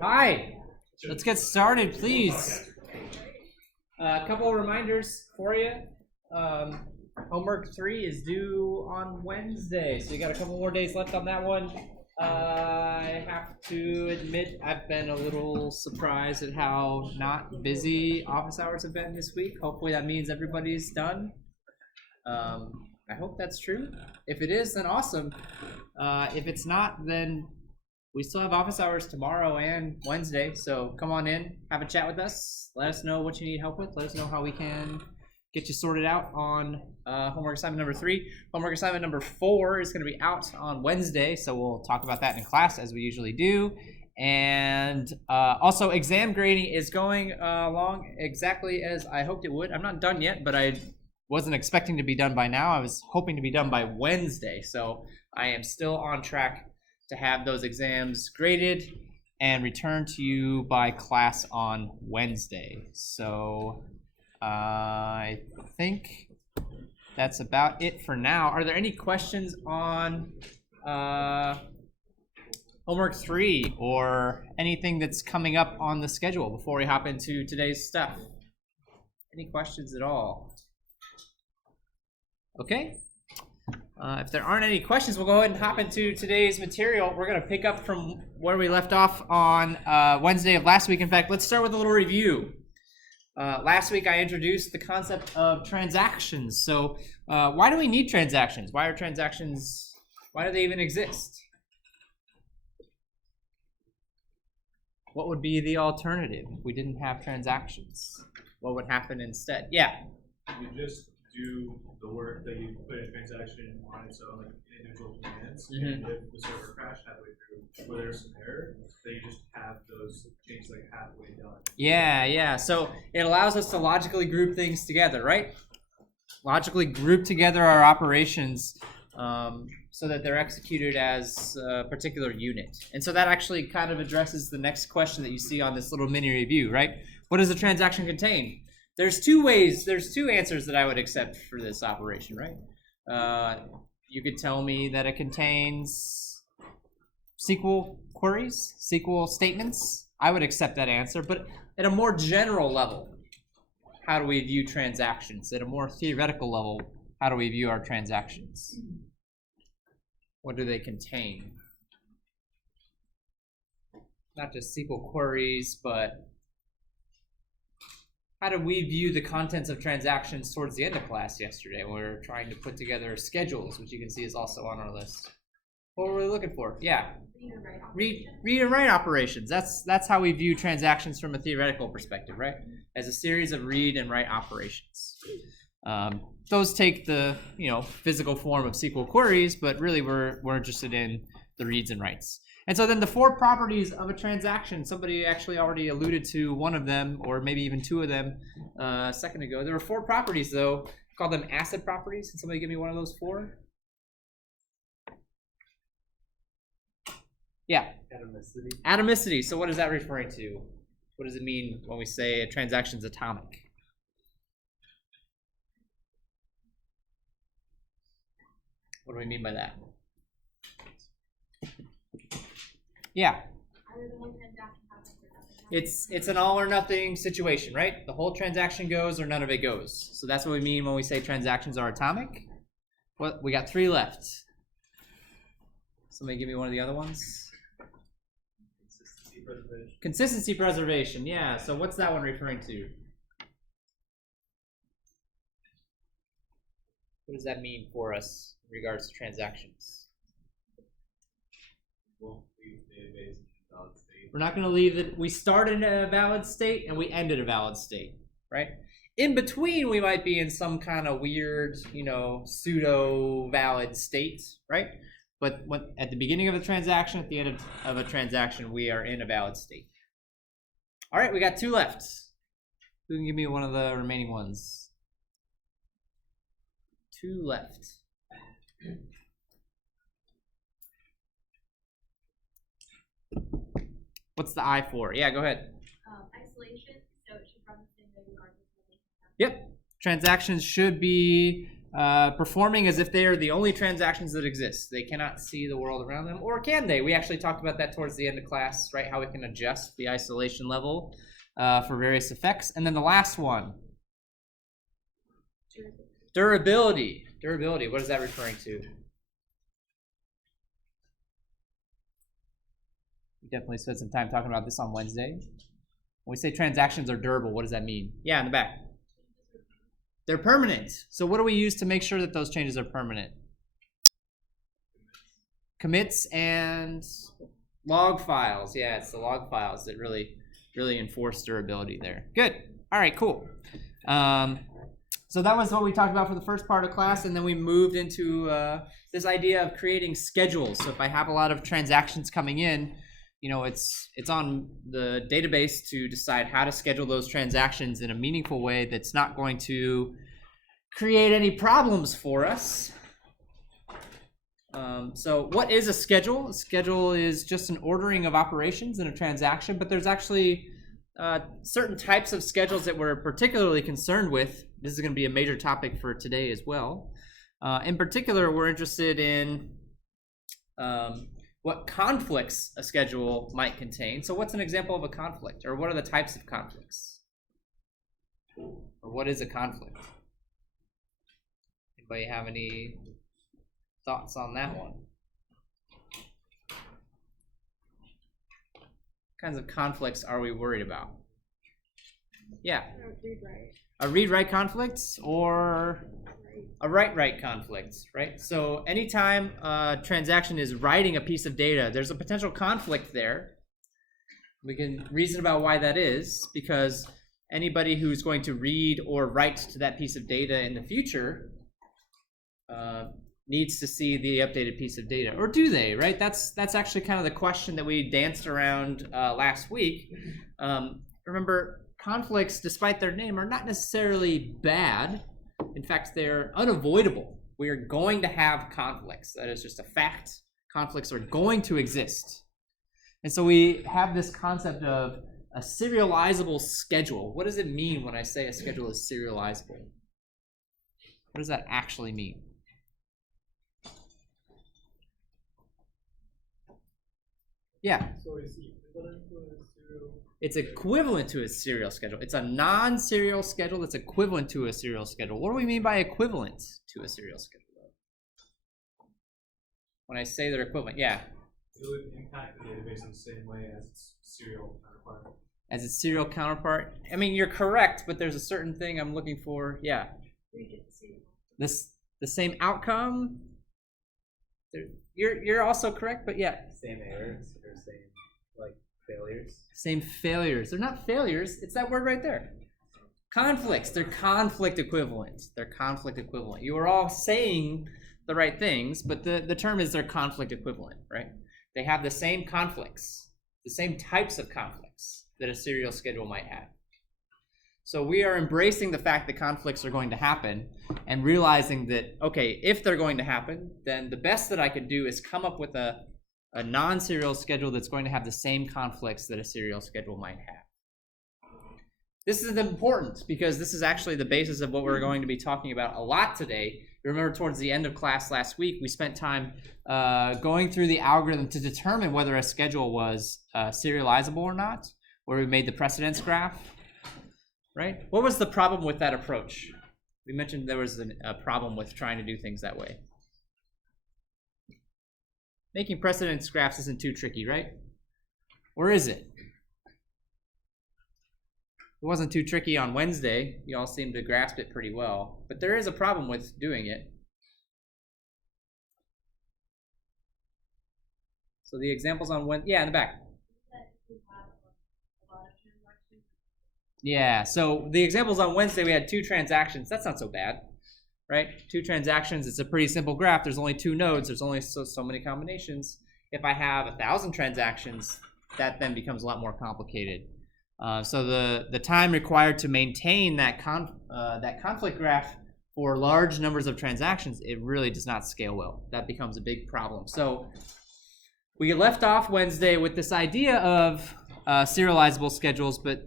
Hi, let's get started, please. A couple of reminders for you. Homework 3 is due on Wednesday, so you got a couple more days left on that one. I have to admit I've been a little surprised at how not busy office hours have been this week. Hopefully that means everybody's done. I hope that's true. If it is, then awesome. If it's not, then we still have office hours tomorrow and Wednesday, so come on in, have a chat with us, let us know what you need help with, let us know how we can get you sorted out on homework assignment number 3. Homework assignment number 4 is going to be out on Wednesday, so we'll talk about that in class as we usually do. And also exam grading is going along exactly as I hoped it would. I'm not done yet, but I wasn't expecting to be done by now. I was hoping to be done by Wednesday, so I am still on track to have those exams graded and returned to you by class on Wednesday. So I think that's about it for now. Are there any questions on homework 3 or anything that's coming up on the schedule before we hop into today's stuff? Any questions at all? Okay. If there aren't any questions, we'll go ahead and hop into today's material. We're going to pick up from where we left off on Wednesday of last week. In fact, let's start with a little review. Last week, I introduced the concept of transactions. So why do we need transactions? Why do they even exist? What would be the alternative if we didn't have transactions? What would happen instead? Yeah? You just do the work that you put in transaction on its own, like individual commands, and if the server crashed halfway through, where there's some error, then you just have those changes like halfway done. Yeah. So it allows us to logically group things together, right? Logically group together our operations so that they're executed as a particular unit. And so that actually kind of addresses the next question that you see on this little mini review, right? What does a transaction contain? There's two answers that I would accept for this operation, right? You could tell me that it contains SQL queries, SQL statements. I would accept that answer, but at a more general level, how do we view transactions? At a more theoretical level, how do we view our transactions? What do they contain? Not just SQL queries, but how do we view the contents of transactions towards the end of class yesterday? We're trying to put together schedules, which you can see is also on our list. What were we looking for? Yeah. Read and write operations. That's how we view transactions from a theoretical perspective, right? As a series of read and write operations. Those take the physical form of SQL queries, but really we're interested in the reads and writes. And so then the 4 properties of a transaction, somebody actually already alluded to one of them, or maybe even 2 of them a second ago. There were 4 properties, though. I call them asset properties. Can somebody give me one of those 4? Yeah. Atomicity. So what is that referring to? What does it mean when we say a transaction's atomic? What do we mean by that? Yeah. It's an all or nothing situation, right? The whole transaction goes or none of it goes. So that's what we mean when we say transactions are atomic. What we got 3 left. Somebody give me one of the other ones. Consistency preservation. Yeah. So what's that one referring to? What does that mean for us in regards to transactions? We're not going to leave it. We started in a valid state and we ended a valid state, right? In between, we might be in some kind of weird, pseudo-valid state, right? But at the beginning of a transaction, at the end of a transaction, we are in a valid state. All right, we got 2 left. Who can give me one of the remaining ones? 2 left. What's the I for? Yeah, go ahead. Isolation, so it should run the same way regardless of the transaction. Yep. Transactions should be performing as if they are the only transactions that exist. They cannot see the world around them, or can they? We actually talked about that towards the end of class, right? How we can adjust the isolation level for various effects. And then the last one, durability. Durability, what is that referring to? We definitely spent some time talking about this on Wednesday. When we say transactions are durable, what does that mean? Yeah, in the back. They're permanent. So what do we use to make sure that those changes are permanent? Commits and log files. Yeah, it's the log files that really enforce durability there. Good. All right, cool. So that was what we talked about for the first part of class, and then we moved into this idea of creating schedules. So if I have a lot of transactions coming in, you know, it's on the database to decide how to schedule those transactions in a meaningful way that's not going to create any problems for us. So what is a schedule? A schedule is just an ordering of operations in a transaction, but there's actually certain types of schedules that we're particularly concerned with. This is going to be a major topic for today as well. In particular, we're interested in what conflicts a schedule might contain. So what's an example of a conflict? Or what are the types of conflicts? Or what is a conflict? Anybody have any thoughts on that one? What kinds of conflicts are we worried about? Yeah. A read-write conflict or a write-write conflict, right? So anytime a transaction is writing a piece of data, there's a potential conflict there. We can reason about why that is, because anybody who's going to read or write to that piece of data in the future needs to see the updated piece of data. Or do they, right? That's actually kind of the question that we danced around last week. Remember, conflicts, despite their name, are not necessarily bad. In fact, they're unavoidable. We are going to have conflicts. That is just a fact. Conflicts are going to exist. And so we have this concept of a serializable schedule. What does it mean when I say a schedule is serializable? What does that actually mean? Yeah. So is equivalent to a serial? It's equivalent to a serial schedule. It's a non-serial schedule that's equivalent to a serial schedule. What do we mean by equivalent to a serial schedule? When I say they're equivalent, yeah. It would impact the database in the same way as its serial counterpart. As its serial counterpart? I mean, you're correct, but there's a certain thing I'm looking for. Yeah. The same outcome? You're also correct, but yeah. Same errors or same failures? Same failures. They're not failures. It's that word right there. Conflicts. They're conflict equivalent. They're conflict equivalent. You are all saying the right things, but the term is they're conflict equivalent, right? They have the same conflicts, the same types of conflicts that a serial schedule might have. So we are embracing the fact that conflicts are going to happen and realizing that, okay, if they're going to happen, then the best that I could do is come up with a non-serial schedule that's going to have the same conflicts that a serial schedule might have. This is important because this is actually the basis of what we're going to be talking about a lot today. You remember towards the end of class last week, we spent time going through the algorithm to determine whether a schedule was serializable or not, where we made the precedence graph, right? What was the problem with that approach? We mentioned there was a problem with trying to do things that way. Making precedence graphs isn't too tricky, right? Or is it? It wasn't too tricky on Wednesday. You all seemed to grasp it pretty well. But there is a problem with doing it. So the examples on Wednesday, yeah, in the back. Yeah, so the examples on Wednesday, we had 2 transactions. That's not so bad, right? 2 transactions, it's a pretty simple graph. There's only 2 nodes. There's only so many combinations. If I have 1,000 transactions, that then becomes a lot more complicated. So the time required to maintain that conflict graph for large numbers of transactions, it really does not scale well. That becomes a big problem. So we left off Wednesday with this idea of serializable schedules, but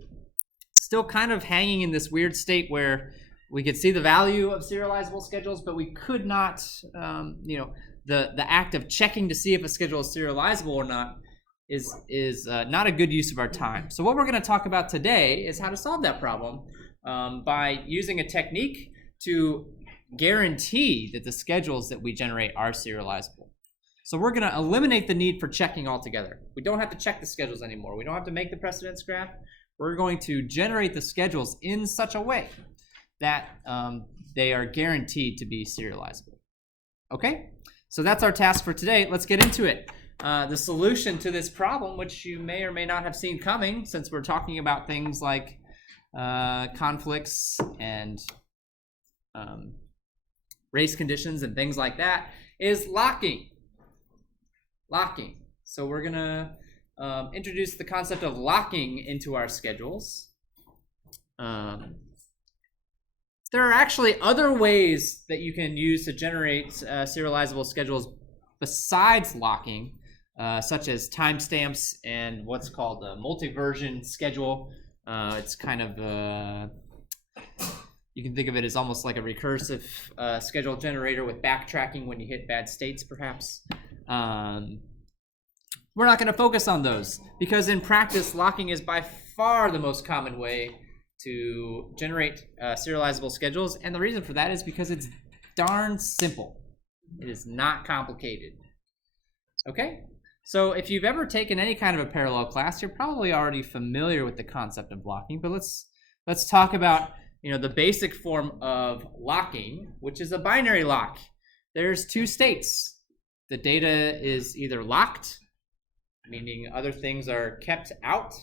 still kind of hanging in this weird state where we could see the value of serializable schedules, but we could not, the act of checking to see if a schedule is serializable or not is not a good use of our time. So what we're going to talk about today is how to solve that problem by using a technique to guarantee that the schedules that we generate are serializable. So we're going to eliminate the need for checking altogether. We don't have to check the schedules anymore. We don't have to make the precedence graph. We're going to generate the schedules in such a way that they are guaranteed to be serializable. Okay? So that's our task for today. Let's get into it. The solution to this problem, which you may or may not have seen coming, since we're talking about things like conflicts and race conditions and things like that, is locking. Locking. So we're going to introduce the concept of locking into our schedules. There are actually other ways that you can use to generate serializable schedules besides locking, such as timestamps and what's called a multi-version schedule. It's kind of, you can think of it as almost like a recursive schedule generator with backtracking when you hit bad states, perhaps. We're not going to focus on those because in practice, locking is by far the most common way to generate serializable schedules, and the reason for that is because it's darn simple. It is not complicated. Okay? So if you've ever taken any kind of a parallel class, you're probably already familiar with the concept of locking, but let's talk about the basic form of locking, which is a binary lock. There's two states. The data is either locked, meaning other things are kept out,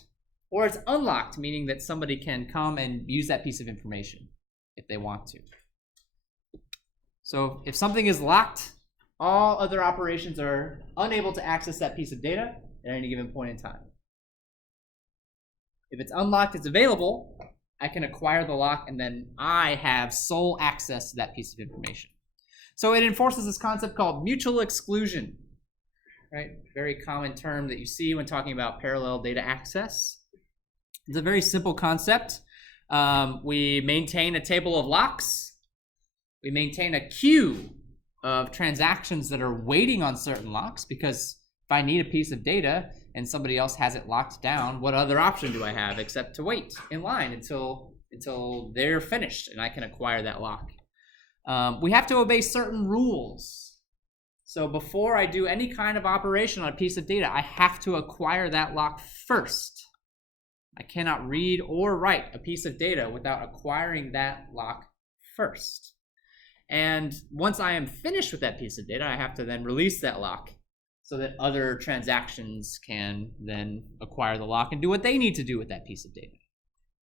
or it's unlocked, meaning that somebody can come and use that piece of information if they want to. So if something is locked, all other operations are unable to access that piece of data at any given point in time. If it's unlocked, it's available, I can acquire the lock, and then I have sole access to that piece of information. So it enforces this concept called mutual exclusion, right? Very common term that you see when talking about parallel data access. It's a very simple concept. We maintain a table of locks. We maintain a queue of transactions that are waiting on certain locks, because if I need a piece of data and somebody else has it locked down, what other option do I have except to wait in line until they're finished and I can acquire that lock? We have to obey certain rules. So before I do any kind of operation on a piece of data, I have to acquire that lock first. I cannot read or write a piece of data without acquiring that lock first. And once I am finished with that piece of data, I have to then release that lock so that other transactions can then acquire the lock and do what they need to do with that piece of data,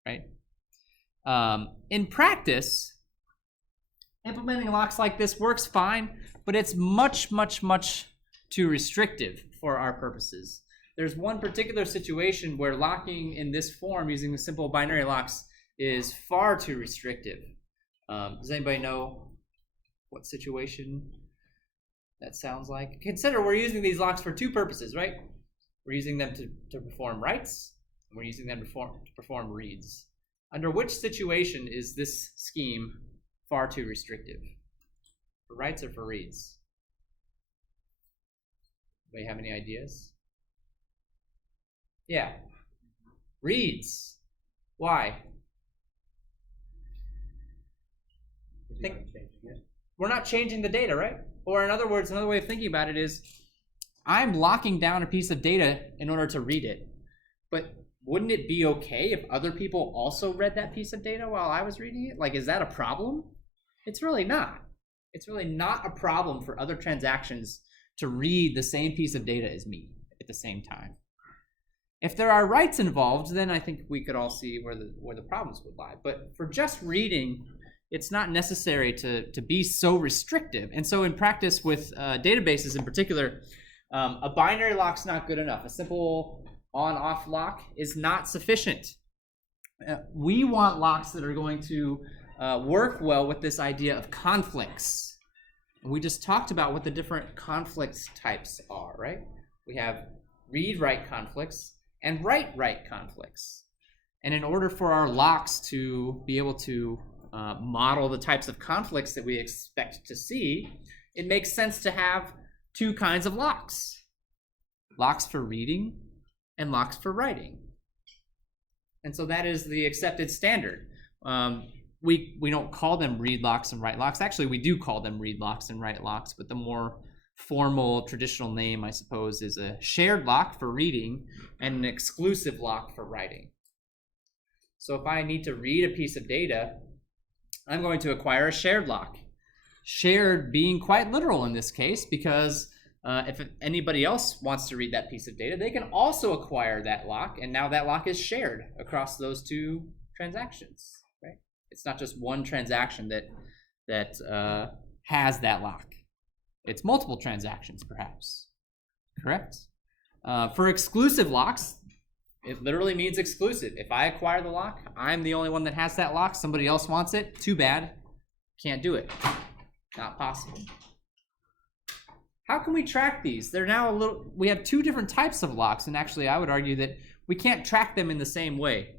right? In practice, implementing locks like this works fine, but it's much, much, much too restrictive for our purposes. There's one particular situation where locking in this form using the simple binary locks is far too restrictive. Does anybody know what situation that sounds like? Consider we're using these locks for two purposes, right? We're using them to perform writes, and we're using them to perform reads. Under which situation is this scheme far too restrictive? For writes or for reads? Anybody have any ideas? Yeah. Reads. Why? We're not changing the data, right? Or in other words, another way of thinking about it is, I'm locking down a piece of data in order to read it. But wouldn't it be okay if other people also read that piece of data while I was reading it? Like, is that a problem? It's really not. It's really not a problem for other transactions to read the same piece of data as me at the same time. If there are writes involved, then I think we could all see where the problems would lie. But for just reading, it's not necessary to be so restrictive. And so in practice with databases in particular, a binary lock's not good enough. A simple on-off lock is not sufficient. We want locks that are going to work well with this idea of conflicts. And we just talked about what the different conflicts types are, right? We have read-write conflicts and write-write conflicts. And in order for our locks to be able to model the types of conflicts that we expect to see, it makes sense to have two kinds of locks. Locks for reading and locks for writing. And so that is the accepted standard. We don't call them read locks and write locks. Actually, we do call them read locks and write locks, but the more formal traditional name, I suppose, is a shared lock for reading and an exclusive lock for writing. So if I need to read a piece of data, I'm going to acquire a shared lock. Shared being quite literal in this case, because if anybody else wants to read that piece of data, they can also acquire that lock, and now that lock is shared across those two transactions. Right? It's not just one transaction that has that lock. It's multiple transactions, perhaps. Correct? For exclusive locks, it literally means exclusive. If I acquire the lock, I'm the only one that has that lock. Somebody else wants it. Too bad. Can't do it. Not possible. How can we track these? They're now we have two different types of locks, and actually I would argue that we can't track them in the same way.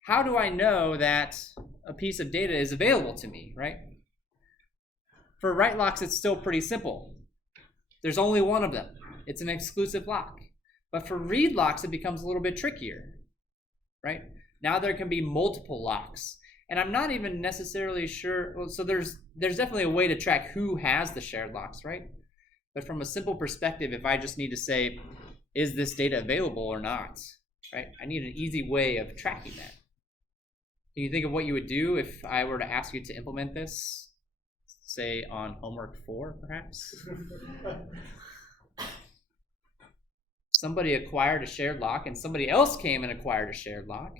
How do I know that a piece of data is available to me, right? For write locks, it's still pretty simple. There's only one of them. It's an exclusive lock. But for read locks, it becomes a little bit trickier, right? Now there can be multiple locks. And I'm not even necessarily sure. Well, so there's definitely a way to track who has the shared locks, right? But from a simple perspective, if I just need to say, is this data available or not, right? I need an easy way of tracking that. Can you think of what you would do if I were to ask you to implement this, say on homework 4, perhaps? Somebody acquired a shared lock, and somebody else came and acquired a shared lock.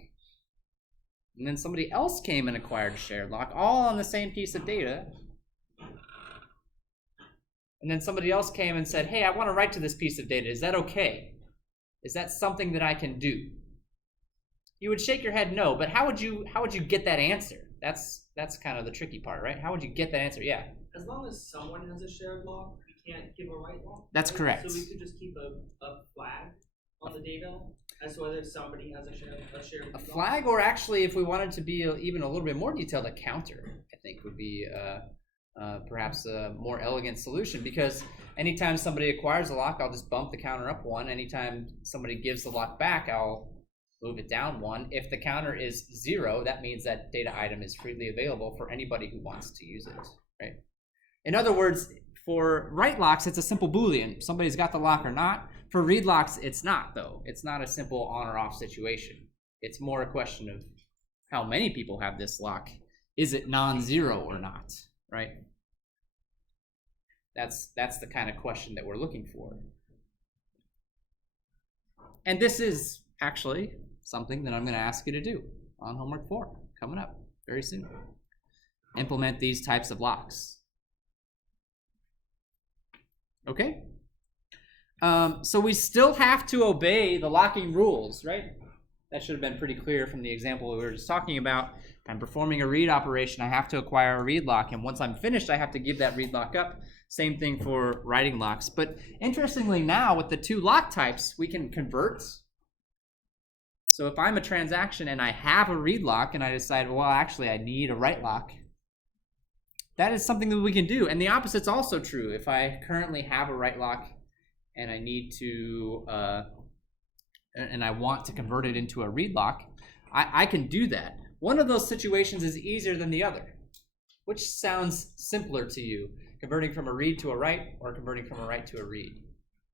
And then somebody else came and acquired a shared lock, all on the same piece of data. And then somebody else came and said, hey, I want to write to this piece of data. Is that okay? Is that something that I can do? You would shake your head no, but how would you get that answer? That's kind of the tricky part, right? How would you get that answer? Yeah. As long as someone has a shared lock, we can't give a write lock. That's right? correct. So we could just keep a flag on the data as to whether somebody has a shared A lock. flag, or actually, if we wanted to be even a little bit more detailed, a counter, I think would be perhaps a more elegant solution, because anytime somebody acquires a lock, I'll just bump the counter up 1. Anytime somebody gives the lock back, I'll move it down 1. If the counter is 0, that means that data item is freely available for anybody who wants to use it, right? In other words, for write locks, it's a simple Boolean. Somebody's got the lock or not. For read locks, it's not, though. It's not a simple on or off situation. It's more a question of how many people have this lock. Is it non-zero or not, right? That's the kind of question that we're looking for. And this is actually something that I'm going to ask you to do on homework 4, coming up very soon. Implement these types of locks. Okay? So we still have to obey the locking rules, right? That should have been pretty clear from the example we were just talking about. If I'm performing a read operation, I have to acquire a read lock, and once I'm finished, I have to give that read lock up. Same thing for writing locks. But interestingly now, with the two lock types, we can convert. So if I'm a transaction and I have a read lock and I decide, well, actually I need a write lock, that is something that we can do. And the opposite's also true. If I currently have a write lock and I need to, and I want to convert it into a read lock, I can do that. One of those situations is easier than the other. Which sounds simpler to you? Converting from a read to a write, or converting from a write to a read?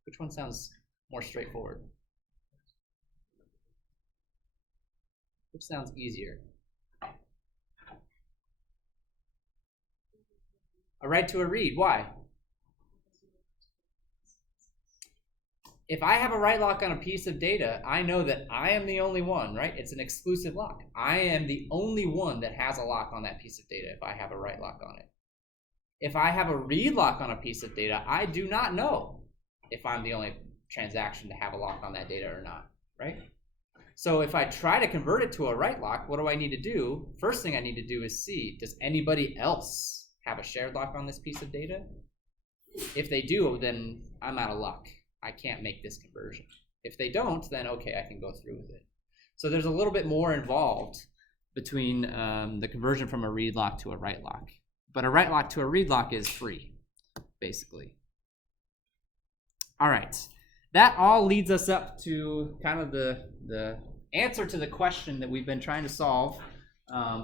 Which one sounds more straightforward? Which sounds easier? A write to a read. Why? If I have a write lock on a piece of data, I know that I am the only one, right? It's an exclusive lock. I am the only one that has a lock on that piece of data if I have a write lock on it. If I have a read lock on a piece of data, I do not know if I'm the only transaction to have a lock on that data or not, right? So if I try to convert it to a write lock, what do I need to do? First thing I need to do is see, does anybody else have a shared lock on this piece of data? If they do, then I'm out of luck. I can't make this conversion. If they don't, then okay, I can go through with it. So there's a little bit more involved between the conversion from a read lock to a write lock. But a write lock to a read lock is free, basically. All right, that all leads us up to kind of the answer to the question that we've been trying to solve,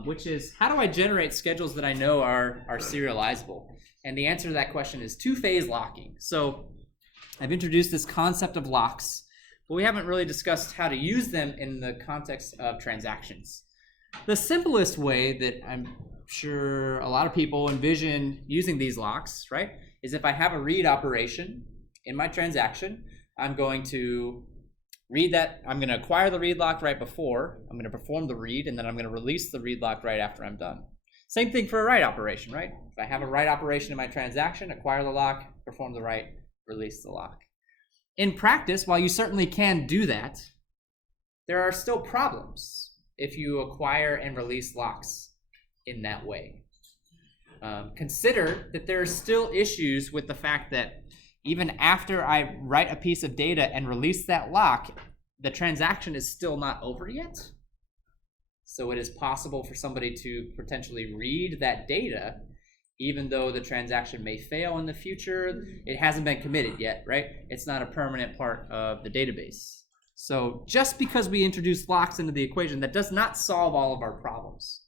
which is, how do I generate schedules that I know are serializable? And the answer to that question is two-phase locking. So I've introduced this concept of locks, but we haven't really discussed how to use them in the context of transactions. The simplest way that I'm sure a lot of people envision using these locks, right, is if I have a read operation in my transaction, I'm going to read that, I'm going to acquire the read lock right before, I'm going to perform the read, and then I'm going to release the read lock right after I'm done. Same thing for a write operation, right? If I have a write operation in my transaction, acquire the lock, perform the write, release the lock. In practice, while you certainly can do that, there are still problems if you acquire and release locks in that way. Consider that there are still issues with the fact that even after I write a piece of data and release that lock, the transaction is still not over yet. So it is possible for somebody to potentially read that data, even though the transaction may fail in the future. It hasn't been committed yet, right? It's not a permanent part of the database. So just because we introduce locks into the equation, that does not solve all of our problems.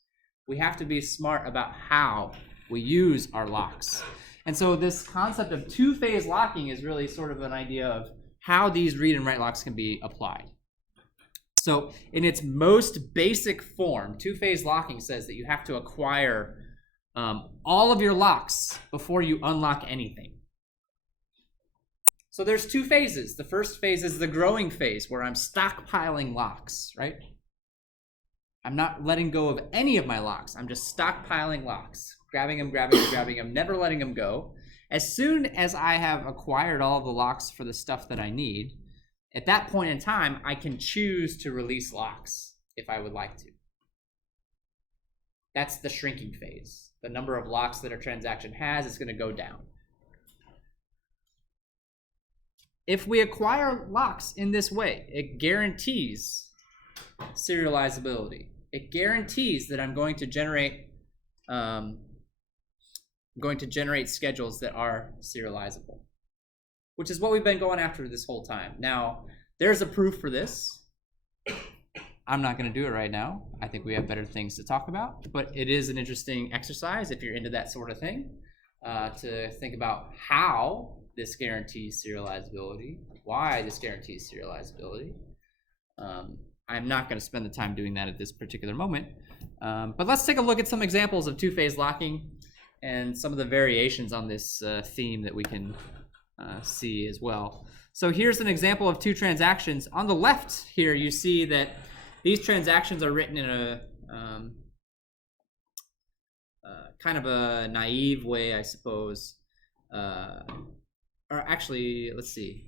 We have to be smart about how we use our locks. And so this concept of two-phase locking is really sort of an idea of how these read and write locks can be applied. So in its most basic form, two-phase locking says that you have to acquire all of your locks before you unlock anything. So there's two phases. The first phase is the growing phase, where I'm stockpiling locks, right? I'm not letting go of any of my locks. I'm just stockpiling locks, grabbing them, never letting them go. As soon as I have acquired all of the locks for the stuff that I need, at that point in time, I can choose to release locks if I would like to. That's the shrinking phase. The number of locks that a transaction has is going to go down. If we acquire locks in this way, it guarantees serializability. It guarantees that I'm going to generate schedules that are serializable, which is what we've been going after this whole time. Now, there's a proof for this. I'm not going to do it right now. I think we have better things to talk about, but it is an interesting exercise if you're into that sort of thing, to think about how this guarantees serializability, why this guarantees serializability. I'm not going to spend the time doing that at this particular moment, but let's take a look at some examples of two-phase locking and some of the variations on this theme that we can see as well. So here's an example of two transactions. On the left here, you see that these transactions are written in a kind of a naive way, I suppose. Or actually, let's see.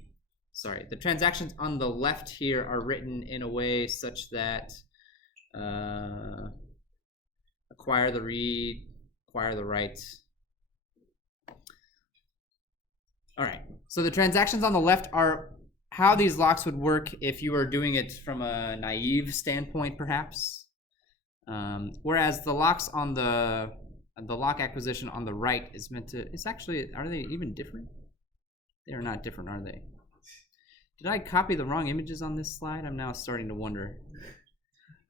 Sorry, the transactions on the left here are written in a way such that acquire the read, acquire the write. All right, so the transactions on the left are how these locks would work if you were doing it from a naive standpoint, perhaps. Whereas the locks on the lock acquisition on the right is meant to, it's actually, are they even different? They are not different, are they? Did I copy the wrong images on this slide? I'm now starting to wonder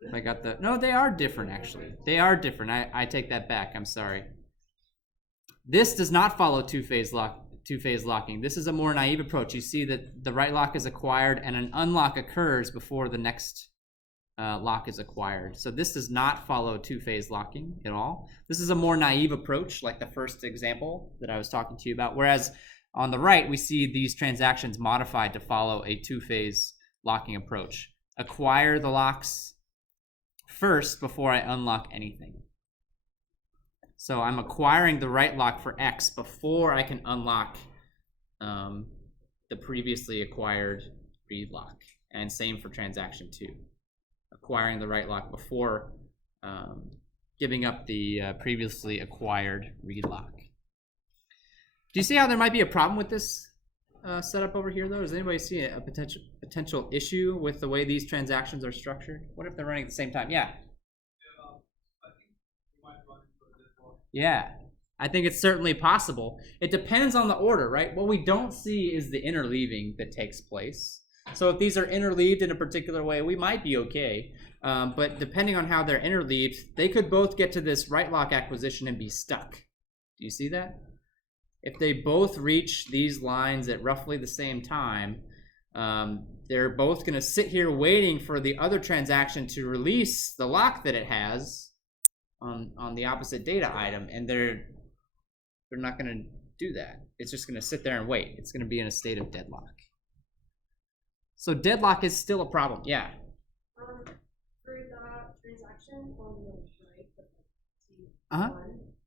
if I got the, no, they are different actually. They are different, I take that back, I'm sorry. This does not follow two-phase locking. This is a more naive approach. You see that the write lock is acquired and an unlock occurs before the next lock is acquired. So this does not follow two-phase locking at all. This is a more naive approach, like the first example that I was talking to you about. Whereas on the right, we see these transactions modified to follow a two-phase locking approach. Acquire the locks first before I unlock anything. So I'm acquiring the write lock for X before I can unlock the previously acquired read lock. And same for transaction 2. Acquiring the write lock before giving up the previously acquired read lock. Do you see how there might be a problem with this setup over here, though? Does anybody see a potential issue with the way these transactions are structured? What if they're running at the same time? Yeah. Yeah, I think it's certainly possible. It depends on the order, right? What we don't see is the interleaving that takes place. So if these are interleaved in a particular way, we might be okay. But depending on how they're interleaved, they could both get to this right lock acquisition and be stuck. Do you see that? If they both reach these lines at roughly the same time, they're both going to sit here waiting for the other transaction to release the lock that it has on the opposite data item, and they're not going to do that. It's just going to sit there and wait. It's going to be in a state of deadlock. So deadlock is still a problem. Yeah. For the transaction on the right, Uh-huh.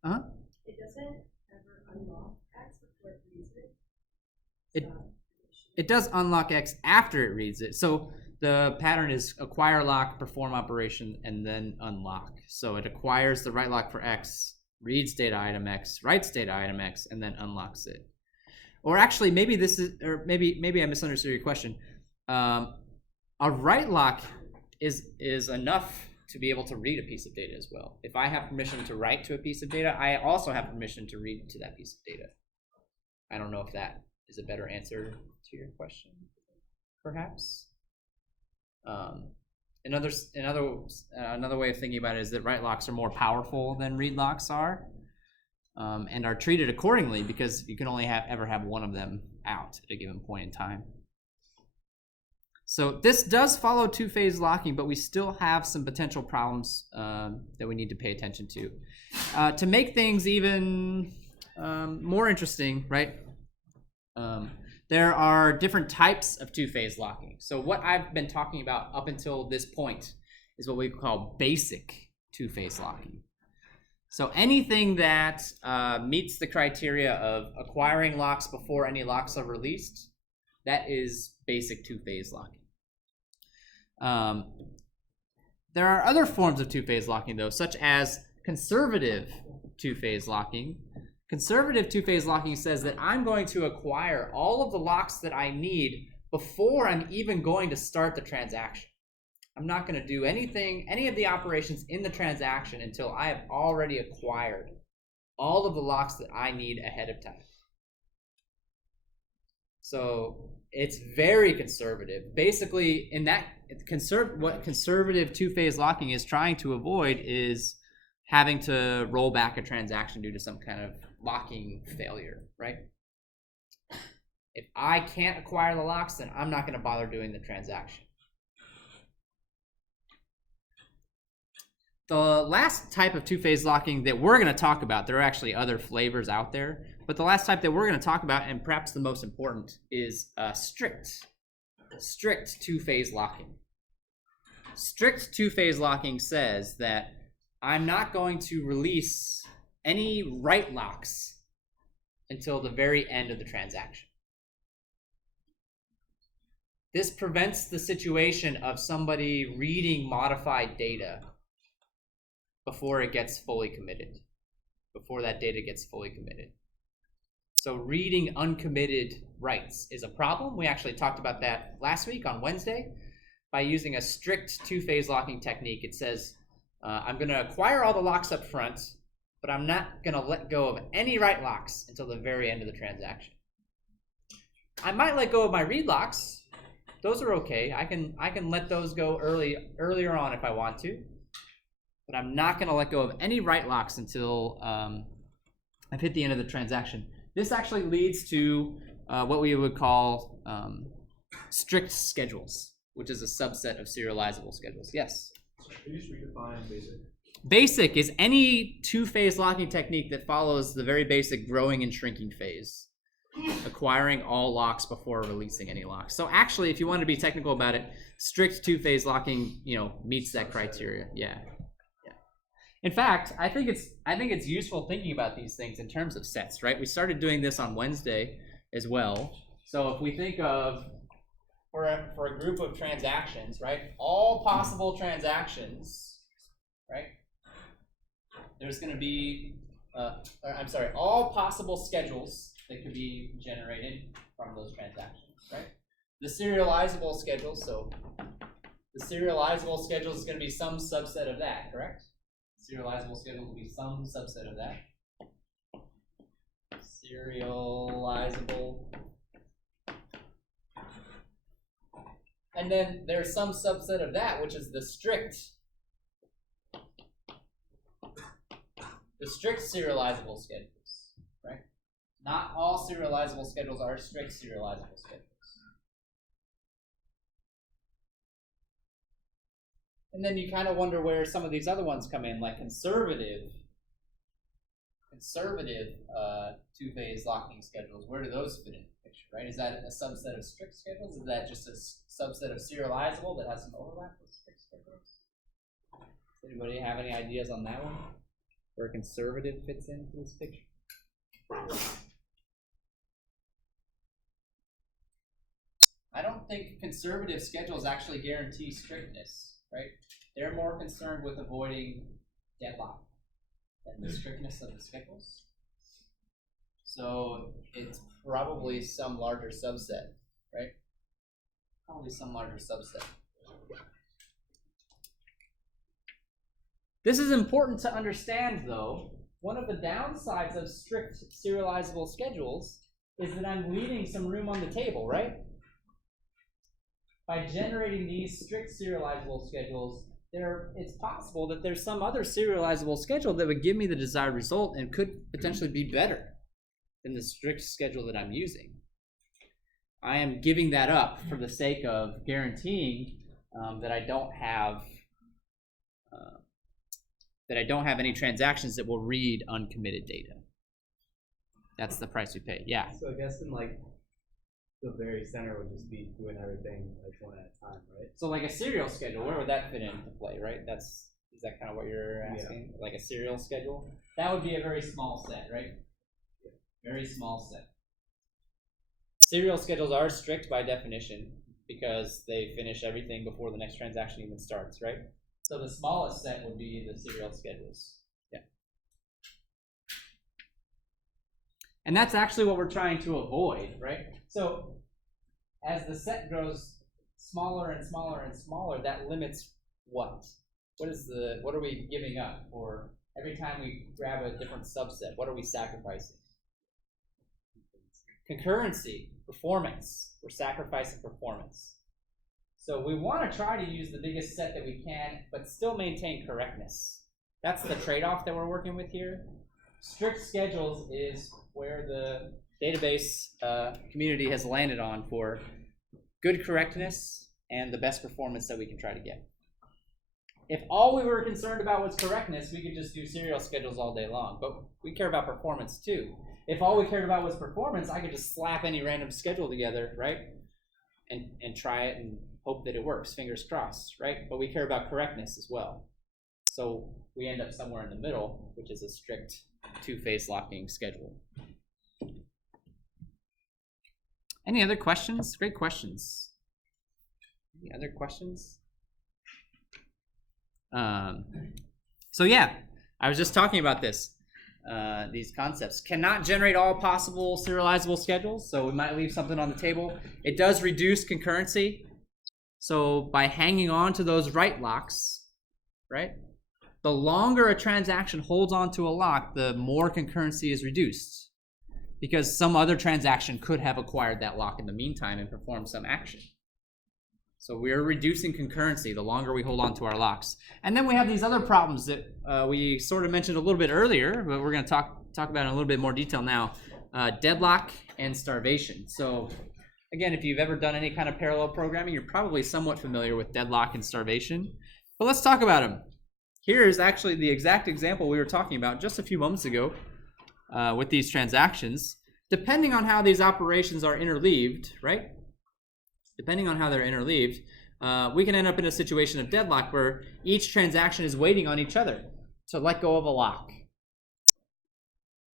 Uh-huh. it doesn't ever unlock X before it reads it. It does unlock X after it reads it. So the pattern is acquire lock, perform operation, and then unlock. So it acquires the right lock for X, reads data item X, writes data item X, and then unlocks it. Or actually, maybe this is, or maybe I misunderstood your question. A write lock is enough to be able to read a piece of data as well. If I have permission to write to a piece of data, I also have permission to read to that piece of data. I don't know if that is a better answer to your question, perhaps. Another way of thinking about it is that write locks are more powerful than read locks are, and are treated accordingly because you can only ever have one of them out at a given point in time. So this does follow two-phase locking, but we still have some potential problems that we need to pay attention to. To make things even more interesting, right? There are different types of two-phase locking. So what I've been talking about up until this point is what we call basic two-phase locking. So anything that meets the criteria of acquiring locks before any locks are released, that is basic two-phase locking. There are other forms of two-phase locking, though, such as conservative two-phase locking. Conservative two-phase locking says that I'm going to acquire all of the locks that I need before I'm even going to start the transaction. I'm not going to do any of the operations in the transaction until I have already acquired all of the locks that I need ahead of time. So it's very conservative. Basically, in that what conservative two-phase locking is trying to avoid is having to roll back a transaction due to some kind of locking failure, right? If I can't acquire the locks, then I'm not going to bother doing the transaction. The last type of two-phase locking that we're going to talk about, there are actually other flavors out there, but the last type that we're going to talk about, and perhaps the most important, is strict two-phase locking. Strict two-phase locking says that I'm not going to release any write locks until the very end of the transaction. This prevents the situation of somebody reading modified data before it gets fully committed, before that data gets fully committed. So reading uncommitted writes is a problem. We actually talked about that last week on Wednesday. By using a strict two-phase locking technique, it says, I'm going to acquire all the locks up front, but I'm not going to let go of any write locks until the very end of the transaction. I might let go of my read locks. Those are okay. I can let those go earlier on if I want to, but I'm not going to let go of any write locks until I've hit the end of the transaction. This actually leads to what we would call strict schedules, which is a subset of serializable schedules. Yes? Can you just redefine basic? Basic is any two-phase locking technique that follows the very basic growing and shrinking phase, acquiring all locks before releasing any locks. So actually, if you want to be technical about it, strict two-phase locking, meets that criteria. Yeah. In fact, I think it's useful thinking about these things in terms of sets, right? We started doing this on Wednesday as well. So if we think of for a group of transactions, right? All possible transactions, right? There's going to be, all possible schedules that could be generated from those transactions, right? The serializable schedule, so the serializable schedule is going to be some subset of that, correct? Serializable schedule will be some subset of that. Serializable. And then there's some subset of that, which is the strict serializable schedules, right? Not all serializable schedules are strict serializable schedules. And then you kind of wonder where some of these other ones come in, like conservative two-phase locking schedules. Where do those fit in the picture, right? Is that a subset of strict schedules? Is that just a subset of serializable that has some overlap with strict schedules? Does anybody have any ideas on that one? Where conservative fits into this picture? I don't think conservative schedules actually guarantee strictness, right? They're more concerned with avoiding deadlock than the strictness of the schedules. So it's probably some larger subset, right? Probably some larger subset. This is important to understand, though. One of the downsides of strict serializable schedules is that I'm leaving some room on the table, right? By generating these strict serializable schedules, it's possible that there's some other serializable schedule that would give me the desired result and could potentially be better than the strict schedule that I'm using. I am giving that up for the sake of guaranteeing that I don't have any transactions that will read uncommitted data. That's the price we pay. Yeah. So I guess in like the very center would just be doing everything like one at a time, right? So like a serial schedule, where would that fit into play, right? Is that kind of what you're asking? Yeah. Like a serial schedule? That would be a very small set, right? Very small set. Serial schedules are strict by definition because they finish everything before the next transaction even starts, right? So the smallest set would be the serial schedules. Yeah. And that's actually what we're trying to avoid, right? So as the set grows smaller and smaller and smaller, that limits what? What are we giving up? Or every time we grab a different subset, what are we sacrificing? Concurrency, performance. We're sacrificing performance. So we want to try to use the biggest set that we can, but still maintain correctness. That's the trade-off that we're working with here. Strict schedules is where the database community has landed on for good correctness and the best performance that we can try to get. If all we were concerned about was correctness, we could just do serial schedules all day long, but we care about performance too. If all we cared about was performance, I could just slap any random schedule together, right? And try it and hope that it works, fingers crossed, right? But we care about correctness as well. So we end up somewhere in the middle, which is a strict two-phase locking schedule. Any other questions? Great questions. Any other questions? So yeah, I was just talking about this. These concepts cannot generate all possible serializable schedules, so we might leave something on the table. It does reduce concurrency. So by hanging on to those write locks, right? The longer a transaction holds on to a lock, the more concurrency is reduced, because some other transaction could have acquired that lock in the meantime and performed some action. So we're reducing concurrency the longer we hold on to our locks. And then we have these other problems that we sort of mentioned a little bit earlier, but we're going to talk about in a little bit more detail now. Deadlock and starvation. So again, if you've ever done any kind of parallel programming, you're probably somewhat familiar with deadlock and starvation. But let's talk about them. Here is actually the exact example we were talking about just a few moments ago with these transactions. Depending on how these operations are interleaved, right? Depending on how they're interleaved, we can end up in a situation of deadlock where each transaction is waiting on each other to let go of a lock.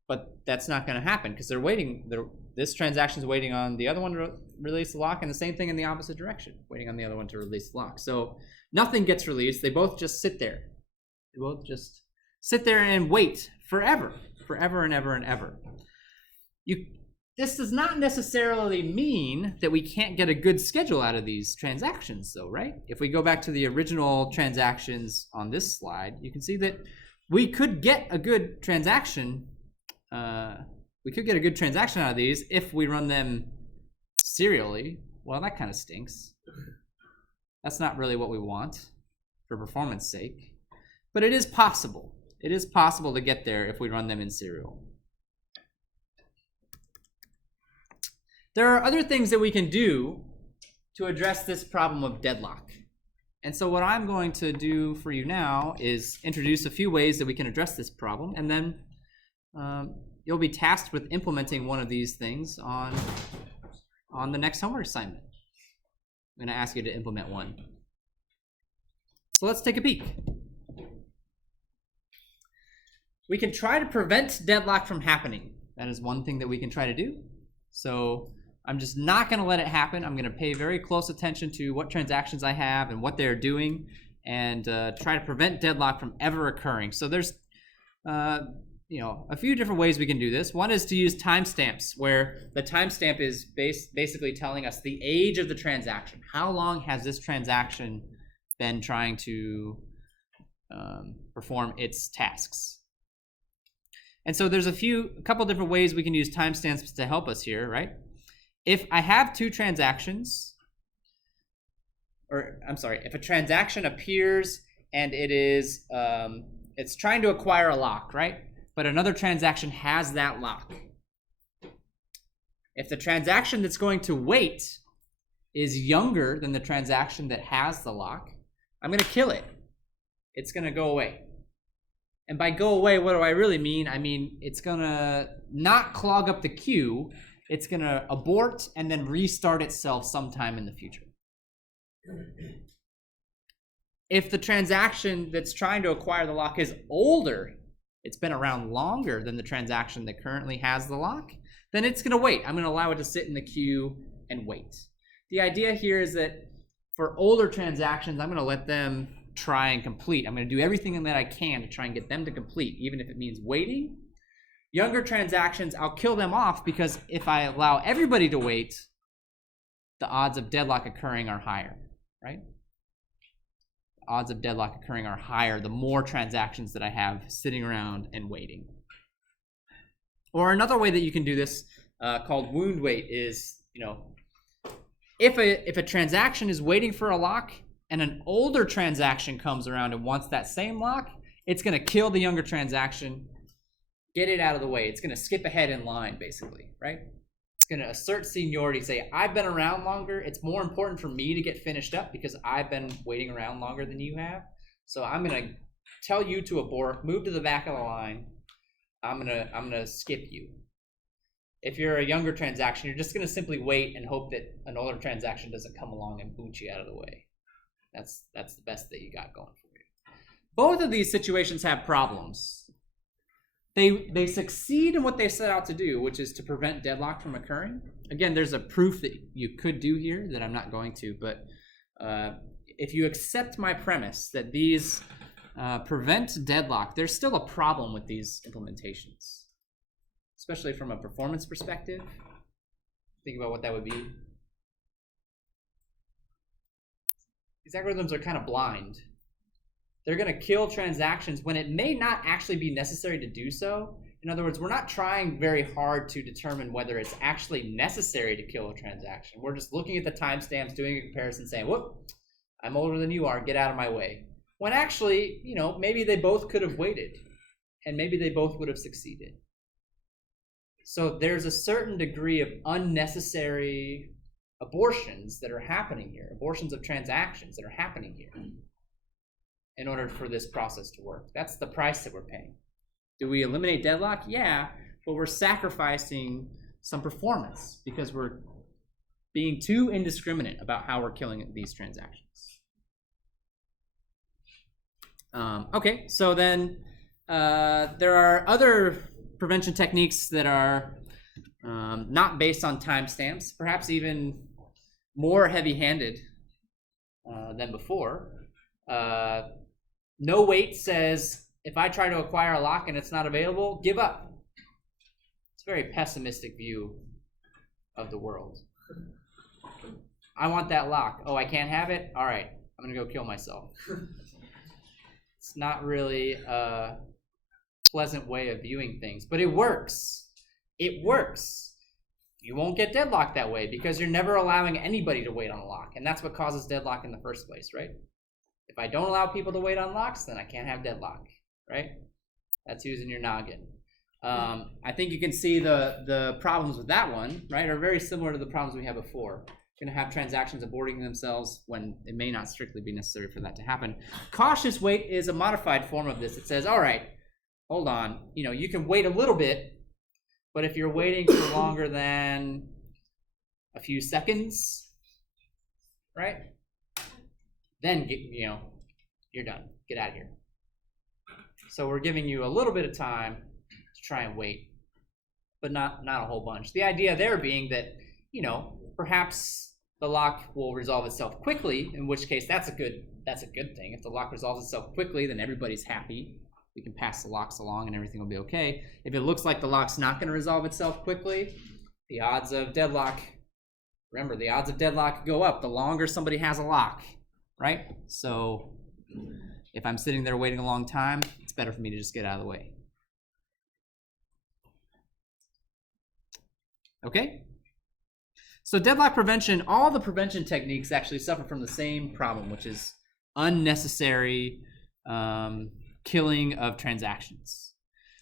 But that's not going to happen because they're waiting. This transaction is waiting on the other one to release the lock, and the same thing in the opposite direction, waiting on the other one to release the lock. So nothing gets released. They both just sit there. They both just sit there and wait forever and ever and ever. This does not necessarily mean that we can't get a good schedule out of these transactions, though, right? If we go back to the original transactions on this slide, you can see that we could get a good transaction we could get a good transaction out of these if we run them serially. Well, that kind of stinks. That's not really what we want for performance sake. But it is possible. It is possible to get there if we run them in serial. There are other things that we can do to address this problem of deadlock. And so what I'm going to do for you now is introduce a few ways that we can address this problem, and then you'll be tasked with implementing one of these things on the next homework assignment. I'm going to ask you to implement one. So let's take a peek. We can try to prevent deadlock from happening. That is one thing that we can try to do. So I'm just not going to let it happen. I'm going to pay very close attention to what transactions I have and what they're doing, and try to prevent deadlock from ever occurring. So there's a few different ways we can do this. One is to use timestamps, where the timestamp is basically telling us the age of the transaction. How long has this transaction been trying to perform its tasks? And so there's a couple different ways we can use timestamps to help us here, right? If I have two transactions, if a transaction appears and it is, it's trying to acquire a lock, right? But another transaction has that lock. If the transaction that's going to wait is younger than the transaction that has the lock, I'm going to kill it. It's going to go away. And by go away, what do I really mean? I mean, it's going to not clog up the queue. It's going to abort and then restart itself sometime in the future. If the transaction that's trying to acquire the lock is older, it's been around longer than the transaction that currently has the lock, then it's going to wait. I'm going to allow it to sit in the queue and wait. The idea here is that for older transactions, I'm going to let them try and complete. I'm going to do everything that I can to try and get them to complete, even if it means waiting. Younger transactions, I'll kill them off, because if I allow everybody to wait, the odds of deadlock occurring are higher, right? The odds of deadlock occurring are higher the more transactions that I have sitting around and waiting. Or another way that you can do this, called wound wait, is, if a transaction is waiting for a lock and an older transaction comes around and wants that same lock, it's going to kill the younger transaction, get it out of the way. It's going to skip ahead in line, basically, right? It's going to assert seniority, say, I've been around longer. It's more important for me to get finished up because I've been waiting around longer than you have. So I'm going to tell you to abort, move to the back of the line. I'm going to skip you. If you're a younger transaction, you're just going to simply wait and hope that an older transaction doesn't come along and boot you out of the way. That's the best that you got going for you. Both of these situations have problems. They succeed in what they set out to do, which is to prevent deadlock from occurring. Again, there's a proof that you could do here that I'm not going to, but if you accept my premise that these prevent deadlock, there's still a problem with these implementations, especially from a performance perspective. Think about what that would be. These algorithms are kind of blind. They're going to kill transactions when it may not actually be necessary to do so. In other words, we're not trying very hard to determine whether it's actually necessary to kill a transaction. We're just looking at the timestamps, doing a comparison, saying, whoop, I'm older than you are, get out of my way. When actually, maybe they both could have waited, and maybe they both would have succeeded. So there's a certain degree of unnecessary abortions that are happening here, abortions of transactions that are happening here in order for this process to work. That's the price that we're paying. Do we eliminate deadlock? Yeah, but we're sacrificing some performance because we're being too indiscriminate about how we're killing these transactions. Okay, so then there are other prevention techniques that are not based on timestamps, perhaps even more heavy-handed than before. No wait says, if I try to acquire a lock and it's not available, give up. It's a very pessimistic view of the world. I want that lock. Oh, I can't have it? All right, I'm going to go kill myself. It's not really a pleasant way of viewing things, but it works. it works. You won't get deadlock that way because you're never allowing anybody to wait on a lock. And that's what causes deadlock in the first place, right? If I don't allow people to wait on locks, then I can't have deadlock, right? That's using your noggin. I think you can see the problems with that one, right, are very similar to the problems we had before. You're going to have transactions aborting themselves when it may not strictly be necessary for that to happen. Cautious wait is a modified form of this. It says, all right, hold on. You can wait a little bit, but if you're waiting for longer than a few seconds, right, then you're done. Get out of here. So we're giving you a little bit of time to try and wait, but not a whole bunch. The idea there being that, perhaps the lock will resolve itself quickly, in which case that's a good thing. If the lock resolves itself quickly, then everybody's happy. We can pass the locks along and everything will be okay. If it looks like the lock's not going to resolve itself quickly, the odds of deadlock, remember, the odds of deadlock go up the longer somebody has a lock, right? So if I'm sitting there waiting a long time, it's better for me to just get out of the way. Okay? So deadlock prevention, all the prevention techniques actually suffer from the same problem, which is unnecessary killing of transactions.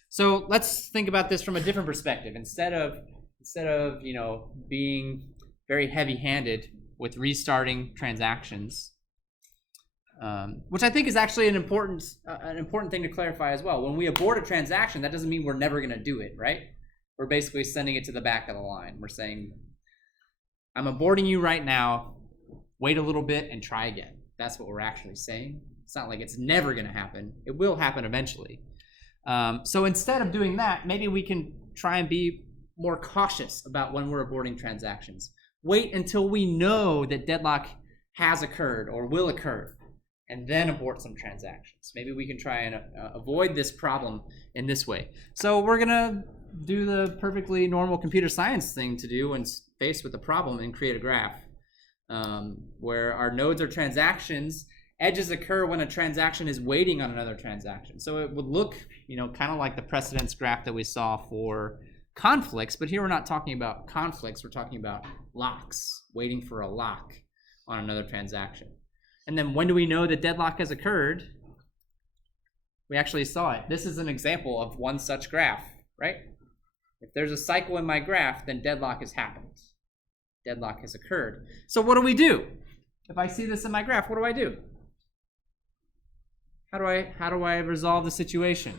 So let's think about this from a different perspective. Instead of being very heavy-handed with restarting transactions, which I think is actually an important thing to clarify as well. When we abort a transaction, that doesn't mean we're never going to do it, right? We're basically sending it to the back of the line. We're saying, I'm aborting you right now. Wait a little bit and try again. That's what we're actually saying. It's not like it's never going to happen. It will happen eventually. So instead of doing that, maybe we can try and be more cautious about when we're aborting transactions. Wait until we know that deadlock has occurred or will occur, and then abort some transactions. Maybe we can try and avoid this problem in this way. So we're going to do the perfectly normal computer science thing to do when faced with a problem and create a graph where our nodes are transactions. Edges occur when a transaction is waiting on another transaction. So it would look, kind of like the precedence graph that we saw for conflicts, but here we're not talking about conflicts, we're talking about locks, waiting for a lock on another transaction. And then when do we know that deadlock has occurred? We actually saw it. This is an example of one such graph, right? If there's a cycle in my graph, then deadlock has happened. Deadlock has occurred. So what do we do? If I see this in my graph, what do I do? How do I resolve the situation?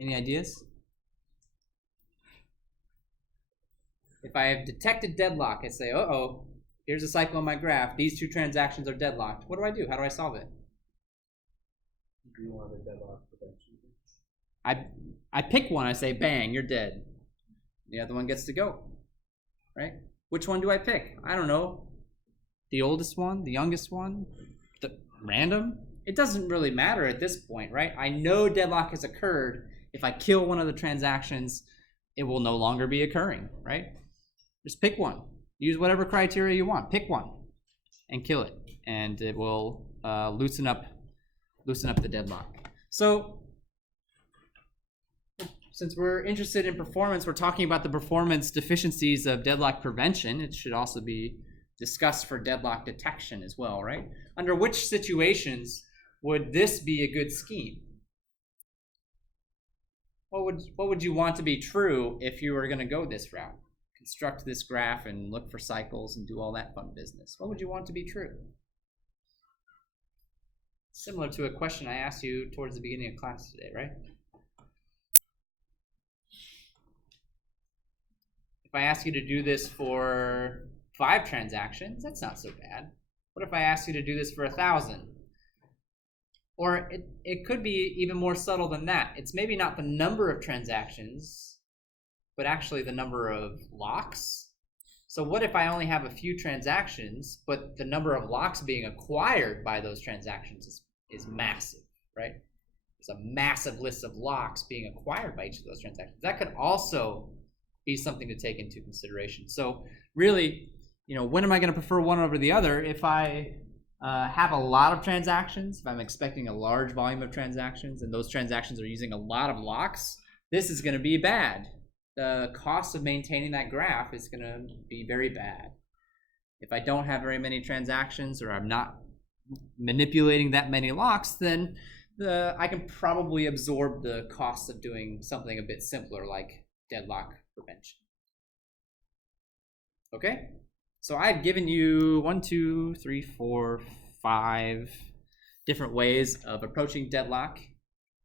Any ideas? If I have detected deadlock, I say, uh-oh, here's a cycle in my graph. These two transactions are deadlocked. What do I do? How do I solve it? Do you want a deadlock prevention? I pick one. I say, bang, you're dead. The other one gets to go, right? Which one do I pick? I don't know. The oldest one, the youngest one, the random? It doesn't really matter at this point, right? I know deadlock has occurred. If I kill one of the transactions, it will no longer be occurring, right? Just pick one. Use whatever criteria you want. Pick one and kill it, and it will loosen up the deadlock. So since we're interested in performance, we're talking about the performance deficiencies of deadlock prevention. It should also be discussed for deadlock detection as well, right? Under which situations would this be a good scheme? What would you want to be true if you were going to go this route? Construct this graph and look for cycles and do all that fun business. What would you want to be true? Similar to a question I asked you towards the beginning of class today, right? If I ask you to do this for 5 transactions, that's not so bad. What if I ask you to do this for 1,000? Or it could be even more subtle than that. It's maybe not the number of transactions, but actually the number of locks. So what if I only have a few transactions, but the number of locks being acquired by those transactions is massive, right? There's a massive list of locks being acquired by each of those transactions. That could also be something to take into consideration. So really, when am I going to prefer one over the other? If I have a lot of transactions, if I'm expecting a large volume of transactions and those transactions are using a lot of locks, this is going to be bad. The cost of maintaining that graph is going to be very bad. If I don't have very many transactions or I'm not manipulating that many locks, then I can probably absorb the cost of doing something a bit simpler like deadlock prevention. Okay, so I've given you 1, 2, 3, 4, 5 different ways of approaching deadlock,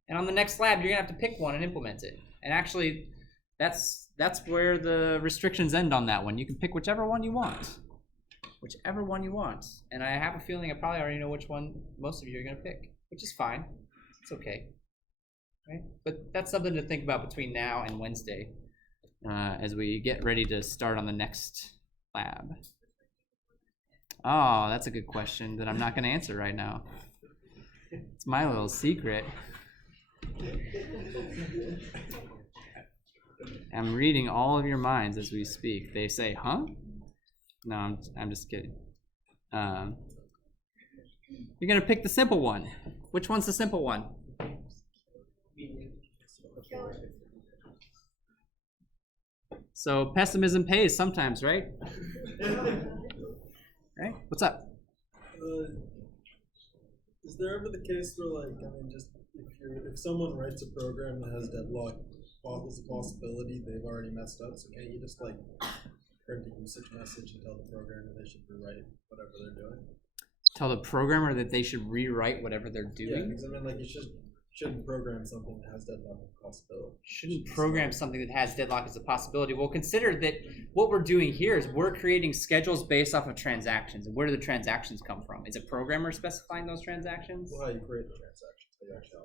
and on the next lab you're gonna have to pick one and implement it. And actually, that's where the restrictions end on that one. You can pick whichever one you want. Whichever one you want. And I have a feeling I probably already know which one most of you are going to pick, which is fine. It's okay. Right? But that's something to think about between now and Wednesday as we get ready to start on the next lab. Oh, that's a good question that I'm not going to answer right now. It's my little secret. I'm reading all of your minds as we speak. They say, huh? No, I'm just kidding. You're going to pick the simple one. Which one's the simple one? So pessimism pays sometimes, right? Right? What's up? Is there ever the case where, like, I mean, just if someone writes a program that has deadlock, there's a possibility they've already messed up, so can't you just, like, print a usage message and tell the programmer they should rewrite whatever they're doing? Tell the programmer that they should rewrite whatever they're Yeah, doing? because I mean, like, you shouldn't program something that has deadlock as a possibility. Shouldn't program something that has deadlock as a possibility. Well, consider that what we're doing here is we're creating schedules based off of transactions. And where do the transactions come from? Is a programmer specifying those transactions? Well, how you create the transactions, they actually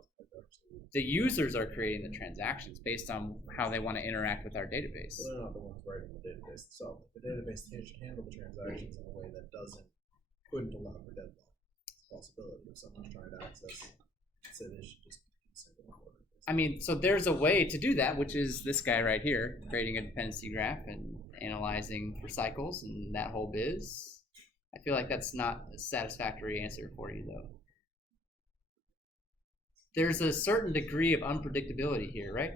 The users are creating the transactions based on how they want to interact with our database. well, they're not the ones writing the database itself. The database should handle the transactions in a way that couldn't allow for deadlock. It's a possibility if someone's trying to access, say they should just consider it. I mean, so there's a way to do that, which is this guy right here, creating a dependency graph and analyzing for cycles and that whole biz. I feel like that's not a satisfactory answer for you, though. There's a certain degree of unpredictability here, right?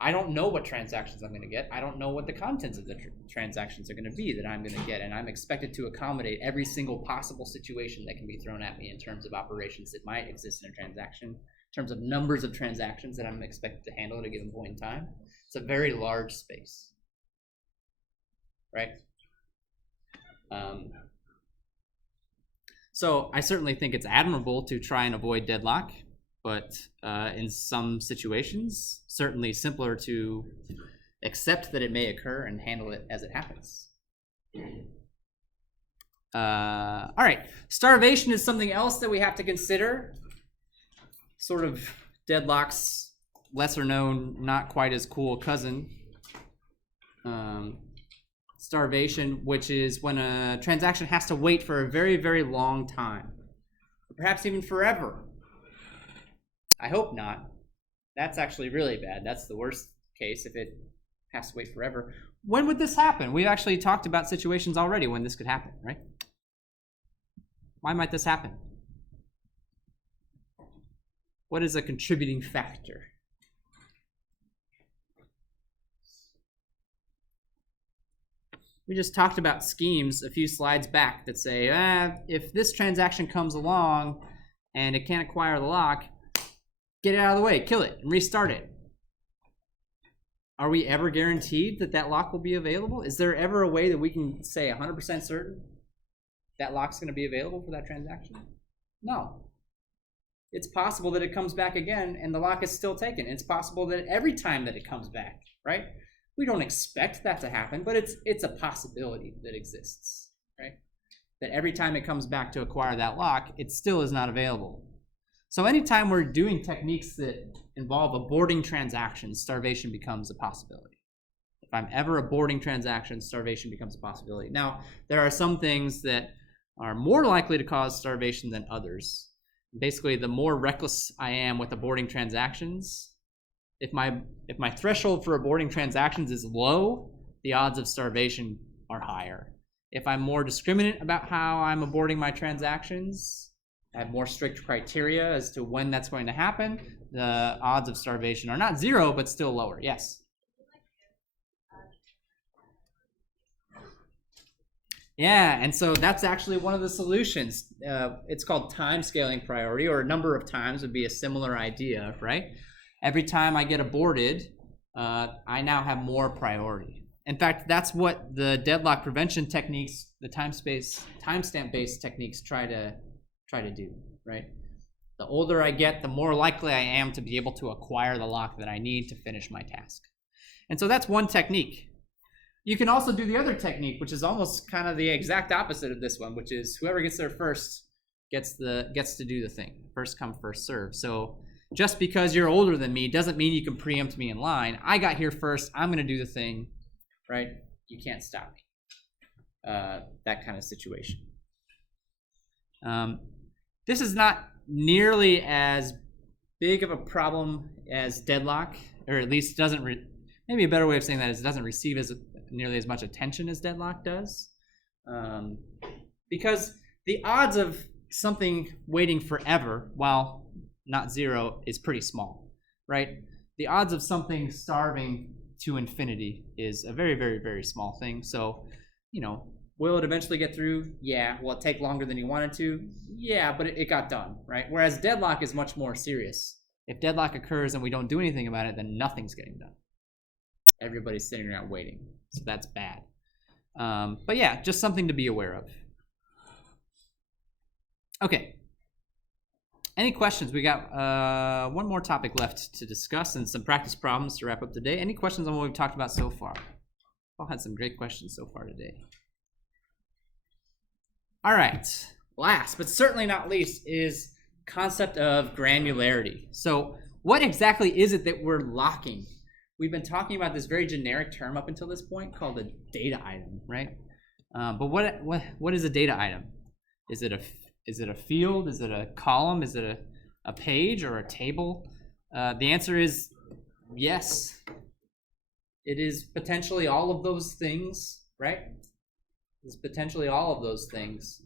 I don't know what transactions I'm going to get. I don't know what the contents of the transactions are going to be that I'm going to get, and I'm expected to accommodate every single possible situation that can be thrown at me in terms of operations that might exist in a transaction, in terms of numbers of transactions that I'm expected to handle at a given point in time. It's a very large space, right? So I certainly think it's admirable to try and avoid deadlock, but in some situations, certainly simpler to accept that it may occur and handle it as it happens. All right, starvation is something else that we have to consider. Sort of deadlock's lesser known, not quite as cool cousin. Starvation, which is when a transaction has to wait for a very, very long time, perhaps even forever. I hope not. That's actually really bad. That's the worst case if it has to wait forever. When would this happen? We've actually talked about situations already when this could happen, right? Why might this happen? What is a contributing factor? We just talked about schemes a few slides back that say, if this transaction comes along and it can't acquire the lock, get it out of the way, kill it, and restart it. Are we ever guaranteed that that lock will be available? Is there ever a way that we can say 100% certain that lock's going to be available for that transaction? No. It's possible that it comes back again and the lock is still taken. It's possible that every time that it comes back, right? We don't expect that to happen, but it's a possibility that exists, right? That every time it comes back to acquire that lock, it still is not available. So anytime we're doing techniques that involve aborting transactions, starvation becomes a possibility. If I'm ever aborting transactions, starvation becomes a possibility. Now, there are some things that are more likely to cause starvation than others. Basically, the more reckless I am with aborting transactions, if my threshold for aborting transactions is low, the odds of starvation are higher. If I'm more discriminate about how I'm aborting my transactions, I have more strict criteria as to when that's going to happen, the odds of starvation are not zero, but still lower. Yes? Yeah, and so that's actually one of the solutions. It's called time scaling priority, or a number of times would be a similar idea, right? Every time I get aborted, I now have more priority. In fact, that's what the deadlock prevention techniques, the timestamp-based techniques try to do, right? The older I get, the more likely I am to be able to acquire the lock that I need to finish my task. And so that's one technique. You can also do the other technique, which is almost kind of the exact opposite of this one, which is whoever gets there first gets to do the thing. First come, first serve. So just because you're older than me doesn't mean you can preempt me in line. I got here first. I'm going to do the thing, right? You can't stop me. That kind of situation. This is not nearly as big of a problem as deadlock, or at least doesn't. Maybe a better way of saying that is it doesn't receive nearly as much attention as deadlock does, because the odds of something waiting forever, while not zero, is pretty small, right? The odds of something starving to infinity is a very, very, very small thing. So, will it eventually get through? Yeah. Will it take longer than you wanted to? Yeah, but it got done, right? Whereas deadlock is much more serious. If deadlock occurs and we don't do anything about it, then nothing's getting done. Everybody's sitting around waiting. So that's bad. But yeah, just something to be aware of. Okay. Any questions? We got one more topic left to discuss and some practice problems to wrap up today. Any questions on what we've talked about so far? We've all had some great questions so far today. All right. Last, but certainly not least, is concept of granularity. So what exactly is it that we're locking? We've been talking about this very generic term up until this point called a data item, right? But what is a data item? Is it a field? Is it a column? Is it a page or a table? The answer is yes. It is potentially all of those things, right? It's potentially all of those things.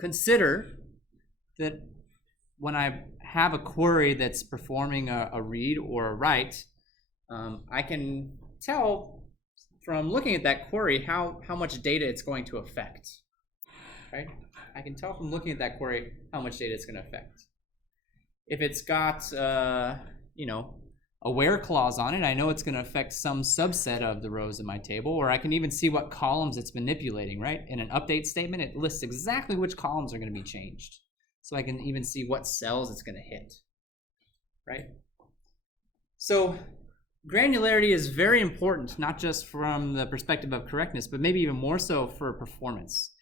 Consider that when I have a query that's performing a read or a write, I can tell from looking at that query how much data it's going to affect, right? I can tell from looking at that query how much data it's going to affect. If it's got, a where clause on it, I know it's going to affect some subset of the rows in my table, or I can even see what columns it's manipulating, right? In an update statement, it lists exactly which columns are going to be changed. So I can even see what cells it's going to hit, right? So granularity is very important, not just from the perspective of correctness, but maybe even more so for performance.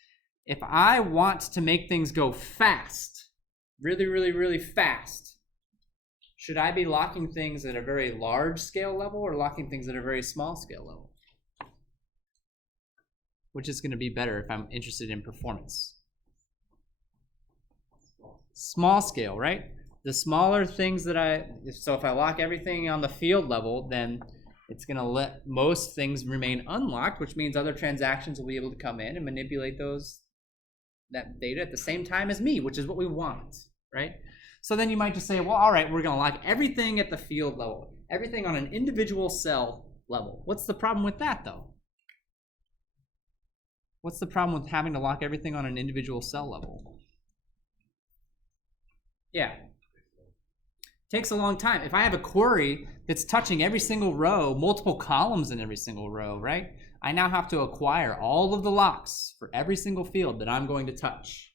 If I want to make things go fast, really, really, really fast, should I be locking things at a very large scale level or locking things at a very small scale level? Which is going to be better if I'm interested in performance? Small scale, right? The smaller things so if I lock everything on the field level, then it's going to let most things remain unlocked, which means other transactions will be able to come in and manipulate that data at the same time as me, which is what we want, right? So then you might just say, well, all right, we're going to lock everything at the field level, everything on an individual cell level. What's the problem with that, though? What's the problem with having to lock everything on an individual cell level? Yeah. Takes a long time. If I have a query that's touching every single row, multiple columns in every single row, right? I now have to acquire all of the locks for every single field that I'm going to touch.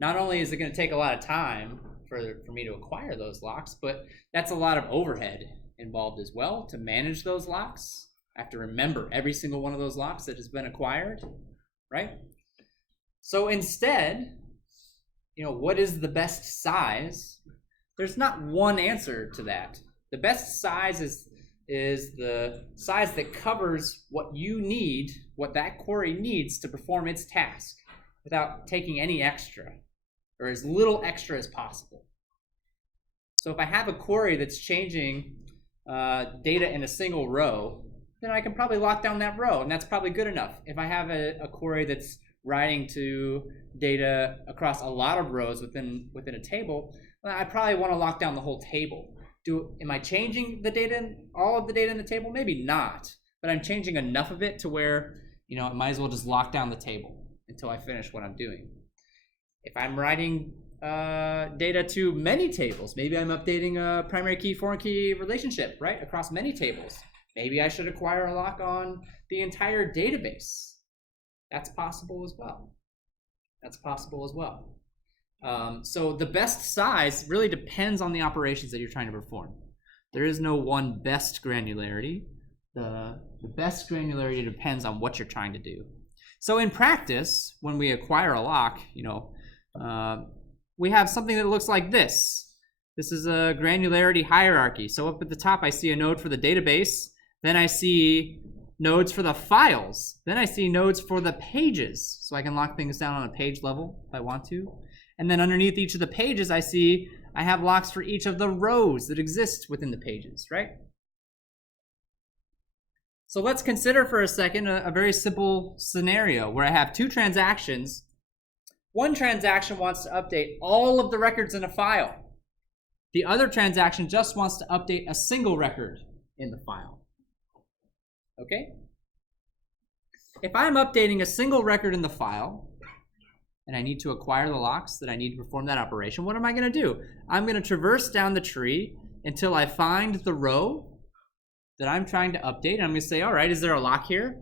Not only is it going to take a lot of time for me to acquire those locks, but that's a lot of overhead involved as well to manage those locks. I have to remember every single one of those locks that has been acquired, right? So instead, what is the best size? There's not one answer to that. The best size is the size that covers what you need, what that query needs to perform its task without taking any extra, or as little extra as possible. So if I have a query that's changing data in a single row, then I can probably lock down that row, and that's probably good enough. If I have a query that's writing to data across a lot of rows within a table, well, I probably want to lock down the whole table. Am I changing the data, all of the data in the table? Maybe not, but I'm changing enough of it to where, you know, I might as well just lock down the table until I finish what I'm doing. If I'm writing data to many tables, maybe I'm updating a primary key, foreign key relationship, right, across many tables. Maybe I should acquire a lock on the entire database. That's possible as well. That's possible as well. So the best size really depends on the operations that you're trying to perform. There is no one best granularity. The best granularity depends on what you're trying to do. So in practice, when we acquire a lock, you know, we have something that looks like this. This is a granularity hierarchy. So up at the top, I see a node for the database. Then I see nodes for the files. Then I see nodes for the pages. So I can lock things down on a page level if I want to. And then underneath each of the pages, I have locks for each of the rows that exist within the pages, right? So let's consider for a second a very simple scenario where I have two transactions. One transaction wants to update all of the records in a file. The other transaction just wants to update a single record in the file. Okay? If I'm updating a single record in the file, and I need to acquire the locks that I need to perform that operation, what am I going to do? I'm going to traverse down the tree until I find the row that I'm trying to update. And I'm going to say, all right, is there a lock here?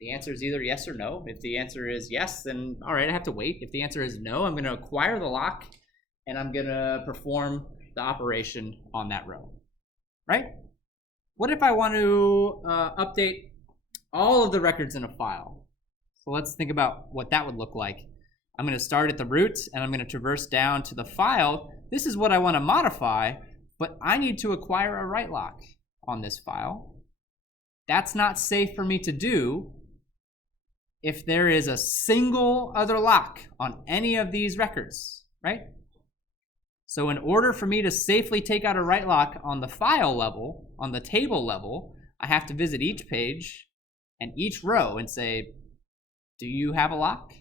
The answer is either yes or no. If the answer is yes, then all right, I have to wait. If the answer is no, I'm going to acquire the lock, and I'm going to perform the operation on that row, right? What if I want to update all of the records in a file? So let's think about what that would look like. I'm going to start at the root, and I'm going to traverse down to the file. This is what I want to modify, but I need to acquire a write lock on this file. That's not safe for me to do if there is a single other lock on any of these records, right? So in order for me to safely take out a write lock on the file level, on the table level, I have to visit each page and each row and say, do you have a lock?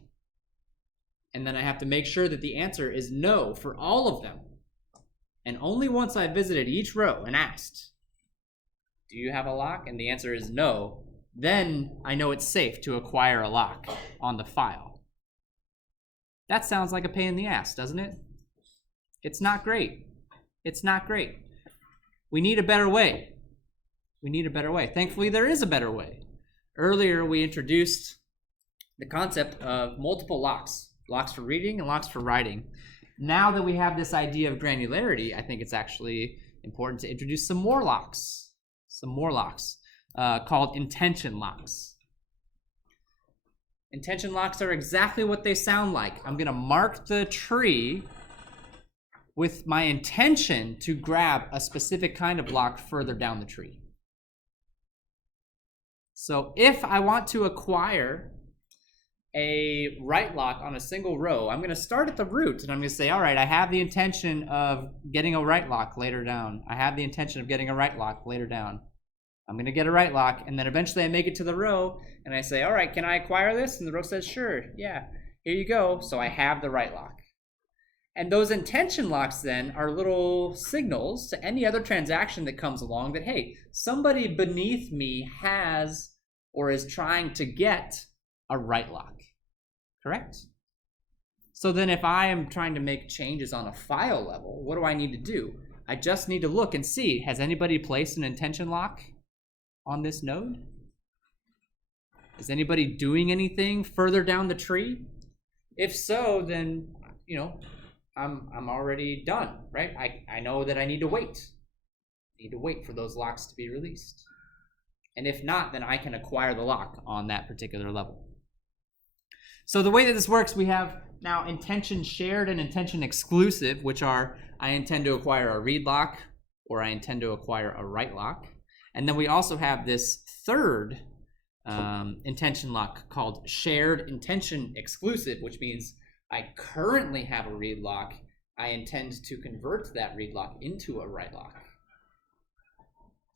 And then I have to make sure that the answer is no for all of them. And only once I visited each row and asked, do you have a lock? And the answer is no, then I know it's safe to acquire a lock on the file. That sounds like a pain in the ass, doesn't it? It's not great. It's not great. We need a better way. We need a better way. Thankfully, there is a better way. Earlier, we introduced the concept of multiple locks, locks for reading and locks for writing. Now that we have this idea of granularity, I think it's actually important to introduce some more locks called intention locks. Intention locks are exactly what they sound like. I'm going to mark the tree with my intention to grab a specific kind of lock further down the tree. So if I want to acquire a write lock on a single row, I'm going to start at the root, and I'm going to say, all right, I have the intention of getting a write lock later down. I have the intention of getting a write lock later down. I'm going to get a write lock, and then eventually I make it to the row, and I say, all right, can I acquire this? And the row says, sure, yeah, here you go. So I have the write lock. And those intention locks then are little signals to any other transaction that comes along that, hey, somebody beneath me has or is trying to get a write lock, correct? So then if I am trying to make changes on a file level, what do I need to do? I just need to look and see, has anybody placed an intention lock on this node? Is anybody doing anything further down the tree? If so, then, you know, I'm already done, right? I know that I need to wait. I need to wait for those locks to be released. And if not, then I can acquire the lock on that particular level. So the way that this works, we have now intention shared and intention exclusive, which are I intend to acquire a read lock or I intend to acquire a write lock. And then we also have this third intention lock called shared intention exclusive, which means I currently have a read lock. I intend to convert that read lock into a write lock.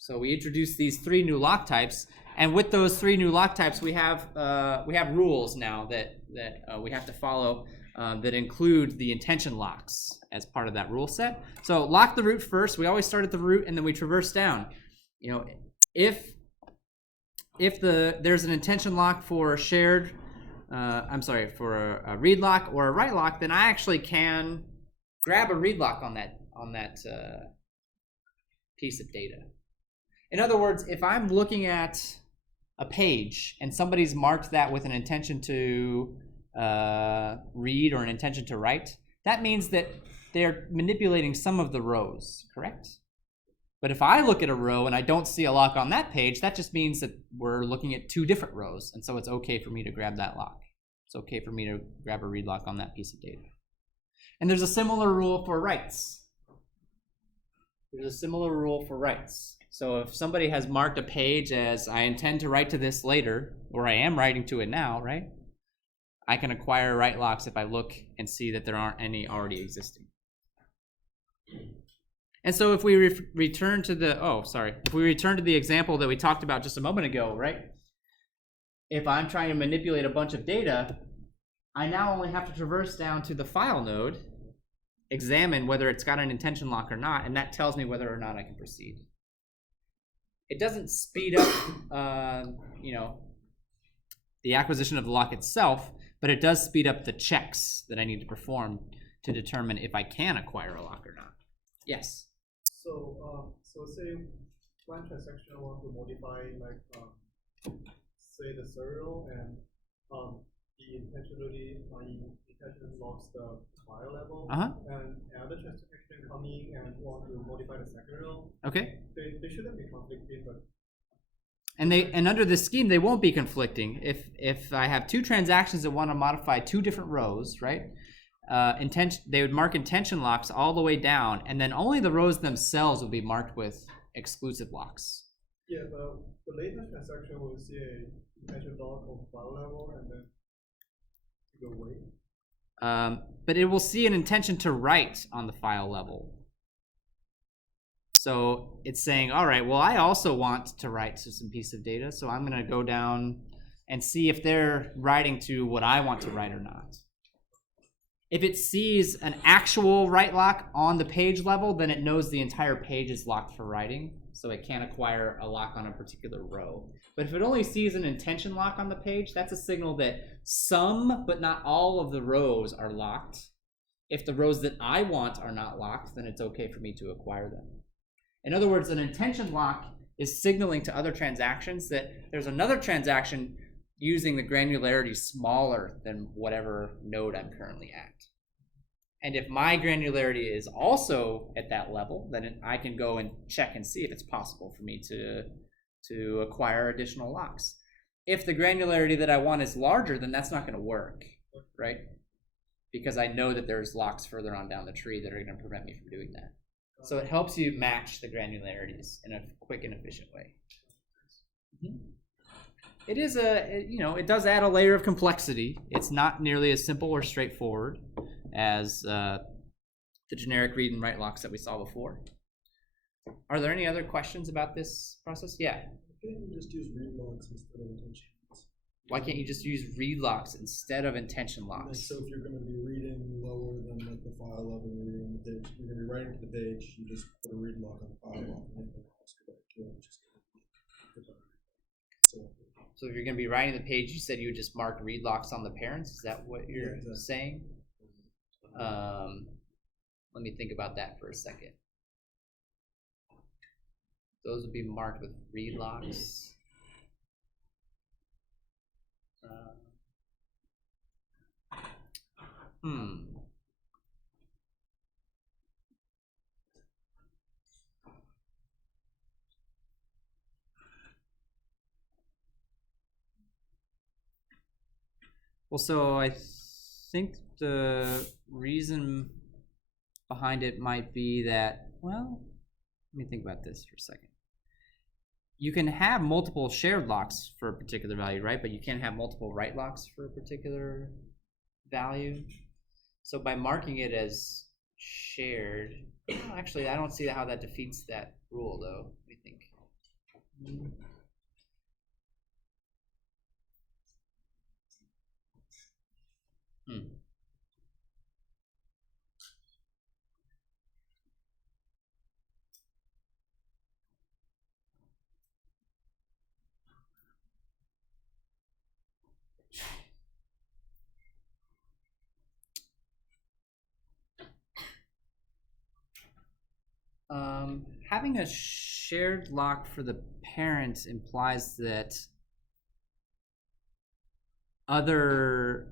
So we introduced these 3 new lock types, and with those 3 new lock types, we have rules now that we have to follow that include the intention locks as part of that rule set. So lock the root first. We always start at the root and then we traverse down. You know, if there's an intention lock for shared, for a read lock or a write lock, then I actually can grab a read lock on that piece of data. In other words, if I'm looking at a page and somebody's marked that with an intention to read or an intention to write, that means that they're manipulating some of the rows, correct? But if I look at a row and I don't see a lock on that page, that just means that we're looking at 2 different rows, and so it's okay for me to grab that lock. It's okay for me to grab a read lock on that piece of data. And there's a similar rule for writes. There's a similar rule for writes. So if somebody has marked a page as I intend to write to this later, or I am writing to it now, right? I can acquire write locks if I look and see that there aren't any already existing. And so if we return to the example that we talked about just a moment ago, right? If I'm trying to manipulate a bunch of data, I now only have to traverse down to the file node, examine whether it's got an intention lock or not, and that tells me whether or not I can proceed. It doesn't speed up, the acquisition of the lock itself, but it does speed up the checks that I need to perform to determine if I can acquire a lock or not. Yes. So say one transaction want to modify say the serial and the intentionally locks the file level, and another transaction come in and want to modify the second row. Okay. They shouldn't be conflicting, but and under this scheme they won't be conflicting. If I have 2 transactions that want to modify 2 different rows, right? They would mark intention locks all the way down, and then only the rows themselves will be marked with exclusive locks. Yeah, the later transaction will see a intention lock on file level and then go away. But it will see an intention to write on the file level. So it's saying, all right, well, I also want to write to some piece of data, so I'm going to go down and see if they're writing to what I want to write or not. If it sees an actual write lock on the page level, then it knows the entire page is locked for writing, so it can't acquire a lock on a particular row. But if it only sees an intention lock on the page, that's a signal that some, but not all of the rows are locked. If the rows that I want are not locked, then it's okay for me to acquire them. In other words, an intention lock is signaling to other transactions that there's another transaction using the granularity smaller than whatever node I'm currently at. And if my granularity is also at that level, then I can go and check and see if it's possible for me to acquire additional locks. If the granularity that I want is larger, then that's not going to work, right? Because I know that there's locks further on down the tree that are going to prevent me from doing that. So it helps you match the granularities in a quick and efficient way. It is it does add a layer of complexity. It's not nearly as simple or straightforward as the generic read and write locks that we saw before. Are there any other questions about this process? Yeah. Why can't you just use read locks instead of intention locks? Why can't you just use read locks instead of intention locks? So if you're going to be reading lower than the file level, you're reading the page, you're going to be writing to the page, you just put a read lock on the file level, and anything else could just So if you're going to be writing the page, you said you would just mark read locks on the parents. Is that what you're saying? Let me think about that for a second. Those would be marked with read locks. Well, so I think the reason behind it might be that, well, let me think about this for a second. You can have multiple shared locks for a particular value, right? But you can't have multiple write locks for a particular value. So by marking it as shared, actually, I don't see how that defeats that rule, though. Let me think. Having a shared lock for the parents implies that other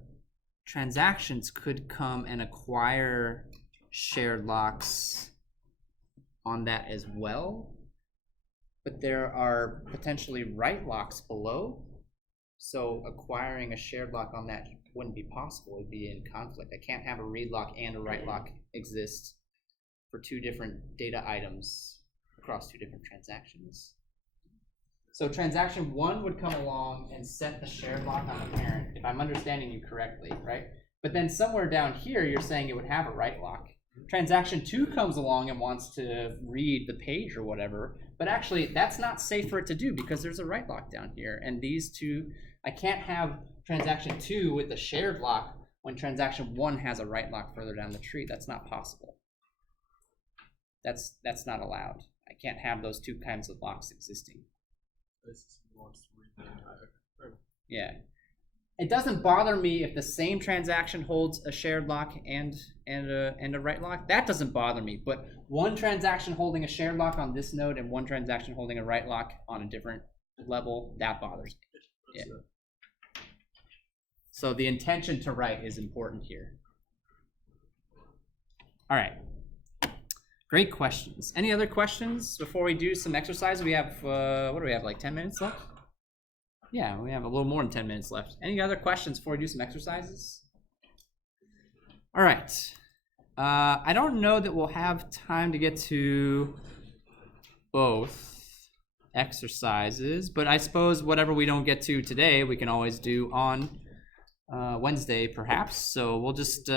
transactions could come and acquire shared locks on that as well, but there are potentially write locks below, so acquiring a shared lock on that wouldn't be possible. It'd be in conflict. I can't have a read lock and a write lock exist for two different data items across two different transactions. So transaction 1 would come along and set the shared lock on the parent, if I'm understanding you correctly, right? But then somewhere down here, you're saying it would have a write lock. Transaction 2 comes along and wants to read the page or whatever, but actually that's not safe for it to do because there's a write lock down here. And these two, I can't have transaction 2 with the shared lock when transaction 1 has a write lock further down the tree. That's not possible. That's not allowed. I can't have those two kinds of locks existing. Yeah. It doesn't bother me if the same transaction holds a shared lock and a write lock. That doesn't bother me. But one transaction holding a shared lock on this node and one transaction holding a write lock on a different level, that bothers me. Yeah. So the intention to write is important here. All right. Great questions. Any other questions before we do some exercise? We have, what do we have, like 10 minutes left? Yeah, we have a little more than 10 minutes left. Any other questions before we do some exercises? All right. I don't know that we'll have time to get to both exercises, but I suppose whatever we don't get to today, we can always do on Wednesday, perhaps. So we'll just,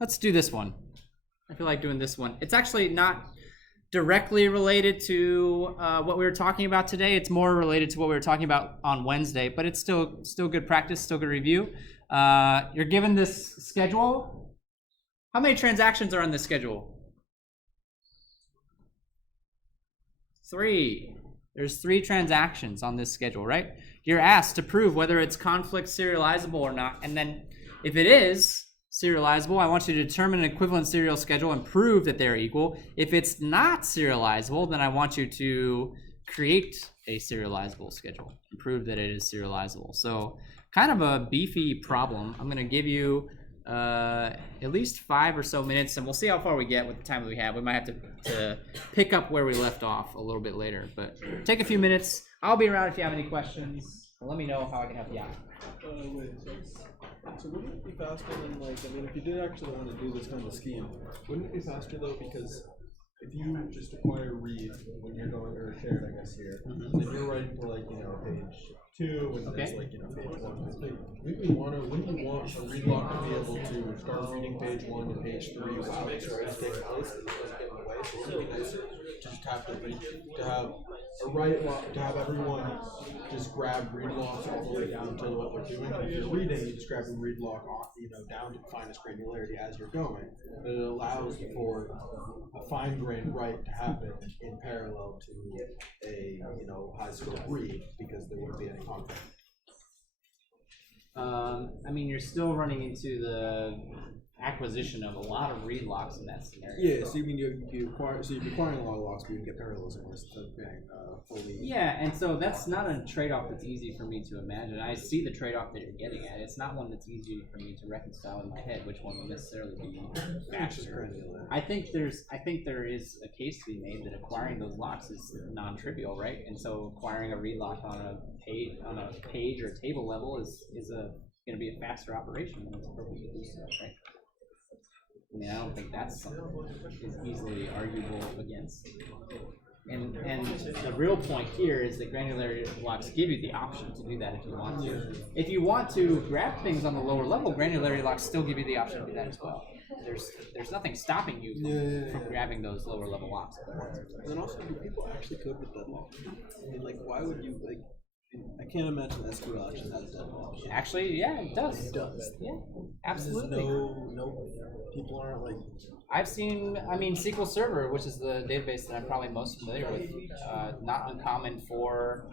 Let's do this one. I feel like doing this one. It's actually not directly related to what we were talking about today. It's more related to what we were talking about on Wednesday, but it's still good practice, still good review. You're given this schedule. How many transactions are on this schedule? 3. There's 3 transactions on this schedule, right? You're asked to prove whether it's conflict serializable or not, and then if it is serializable, I want you to determine an equivalent serial schedule and prove that they're equal. If it's not serializable, then I want you to create a serializable schedule and prove that it is serializable. So kind of a beefy problem. I'm going to give you at least 5 or so minutes, and we'll see how far we get with the time that we have. We might have to pick up where we left off a little bit later, but take a few minutes. I'll be around if you have any questions. Let me know how I can help you out. So wouldn't it be faster than, like, I mean, if you did actually want to do this kind of scheme, wouldn't it be faster though, because if you just acquire read when you're going, or shared, I guess here, then you're writing to, like, page 2, and then it's like, page 1. Wouldn't you want a read lock to be able to start reading page 1 to page 3 without writes taking place, it doesn't get in the way, so it would be nicer to just have to have a write lock, to have everyone just grab read locks all the way down to what they're doing. And if you're reading, you just grab a read lock off, down to the finest granularity as you're going. But it allows for a fine-grained write to happen in parallel to a high-scope read, because there wouldn't be any conflict. I mean, you're still running into the acquisition of a lot of read locks in that scenario. Yeah, so you mean you're acquiring a lot of locks, but you can get parallelism instead of being fully. Yeah, and so that's not a trade-off that's easy for me to imagine. I see the trade-off that you're getting at. It's not one that's easy for me to reconcile in my head, which one would necessarily be faster. I think there is a case to be made that acquiring those locks is non-trivial, right? And so acquiring a read lock on a page or a table level is going to be a faster operation when it's appropriate to do so, right? I mean, I don't think that's something that is easily arguable against. And the real point here is that granularity locks give you the option to do that if you want to. If you want to grab things on the lower level, granularity locks still give you the option to do that as well. There's nothing stopping you from grabbing those lower level locks. And then also, do people actually code with deadlock? I mean, like, why would you, like, I can't imagine SQL actually has deadlock. Actually, yeah, it does. It does. Yeah, absolutely. No, people aren't like. I've seen, I mean, SQL Server, which is the database that I'm probably most familiar with, not uncommon for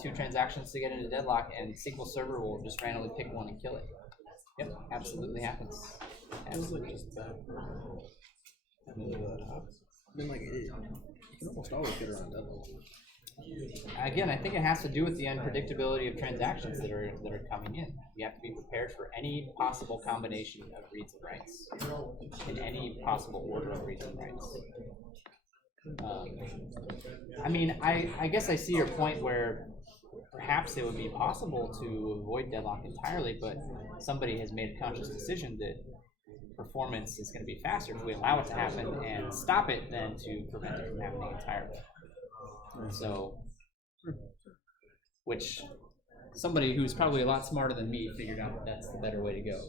2 transactions to get into deadlock, and SQL Server will just randomly pick one and kill it. Yep, absolutely happens. It was like just bad. I mean, that happens. I mean, like, you can almost always get around deadlock. Again, I think it has to do with the unpredictability of transactions that are coming in. You have to be prepared for any possible combination of reads and writes, in any possible order of reads and writes. I mean, I guess I see your point where perhaps it would be possible to avoid deadlock entirely, but somebody has made a conscious decision that performance is going to be faster if we allow it to happen and stop it than to prevent it from happening entirely. So, which somebody who's probably a lot smarter than me figured out that that's the better way to go.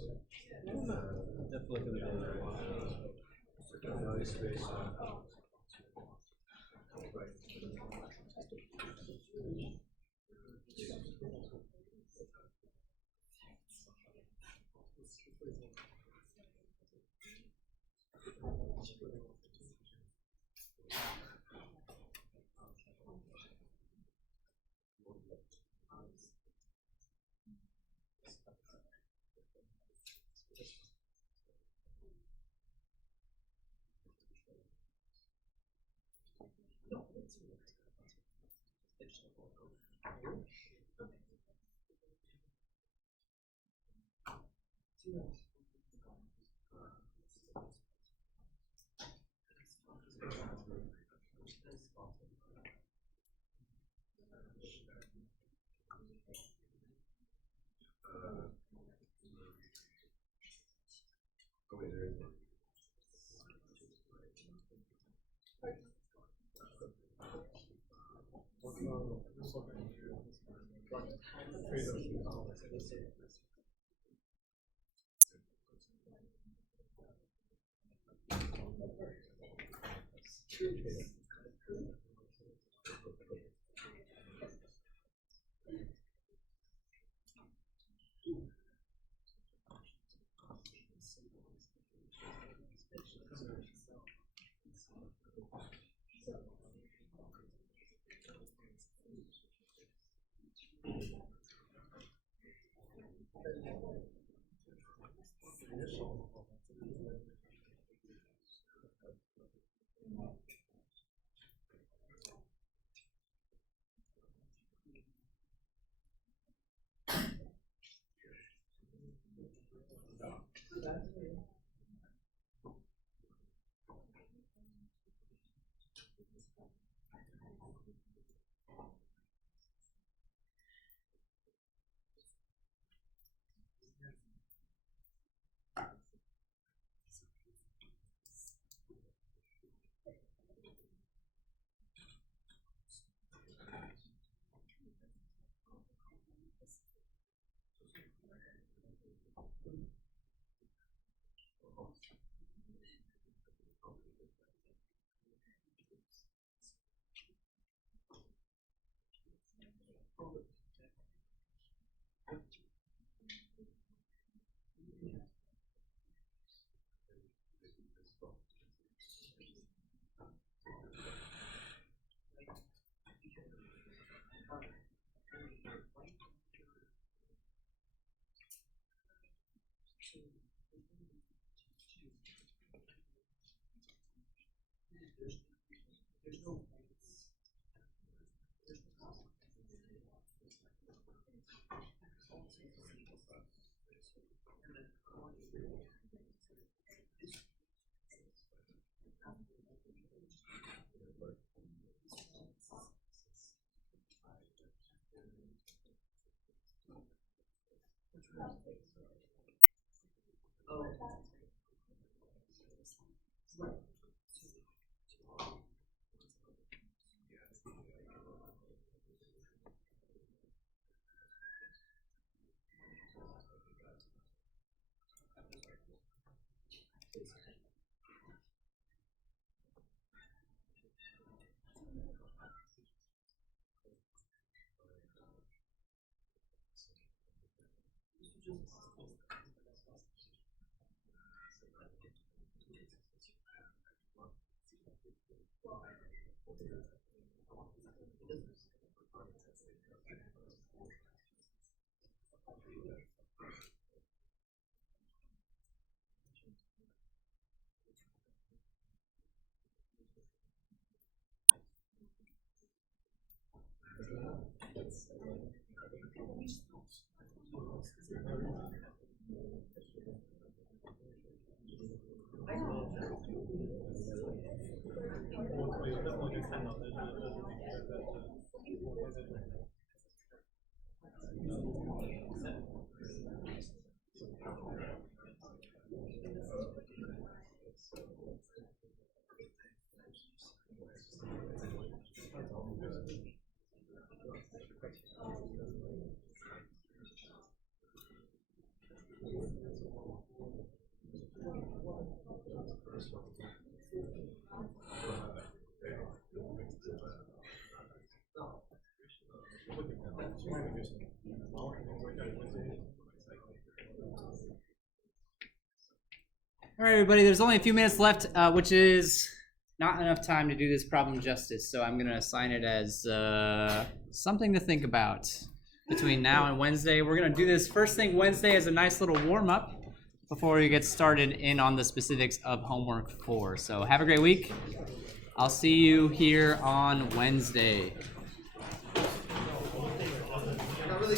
All right, everybody, there's only a few minutes left, which is not enough time to do this problem justice, so I'm going to assign it as something to think about between now and Wednesday. We're going to do this first thing Wednesday as a nice little warm-up before we get started in on the specifics of homework 4. So have a great week. I'll see you here on Wednesday. Not really.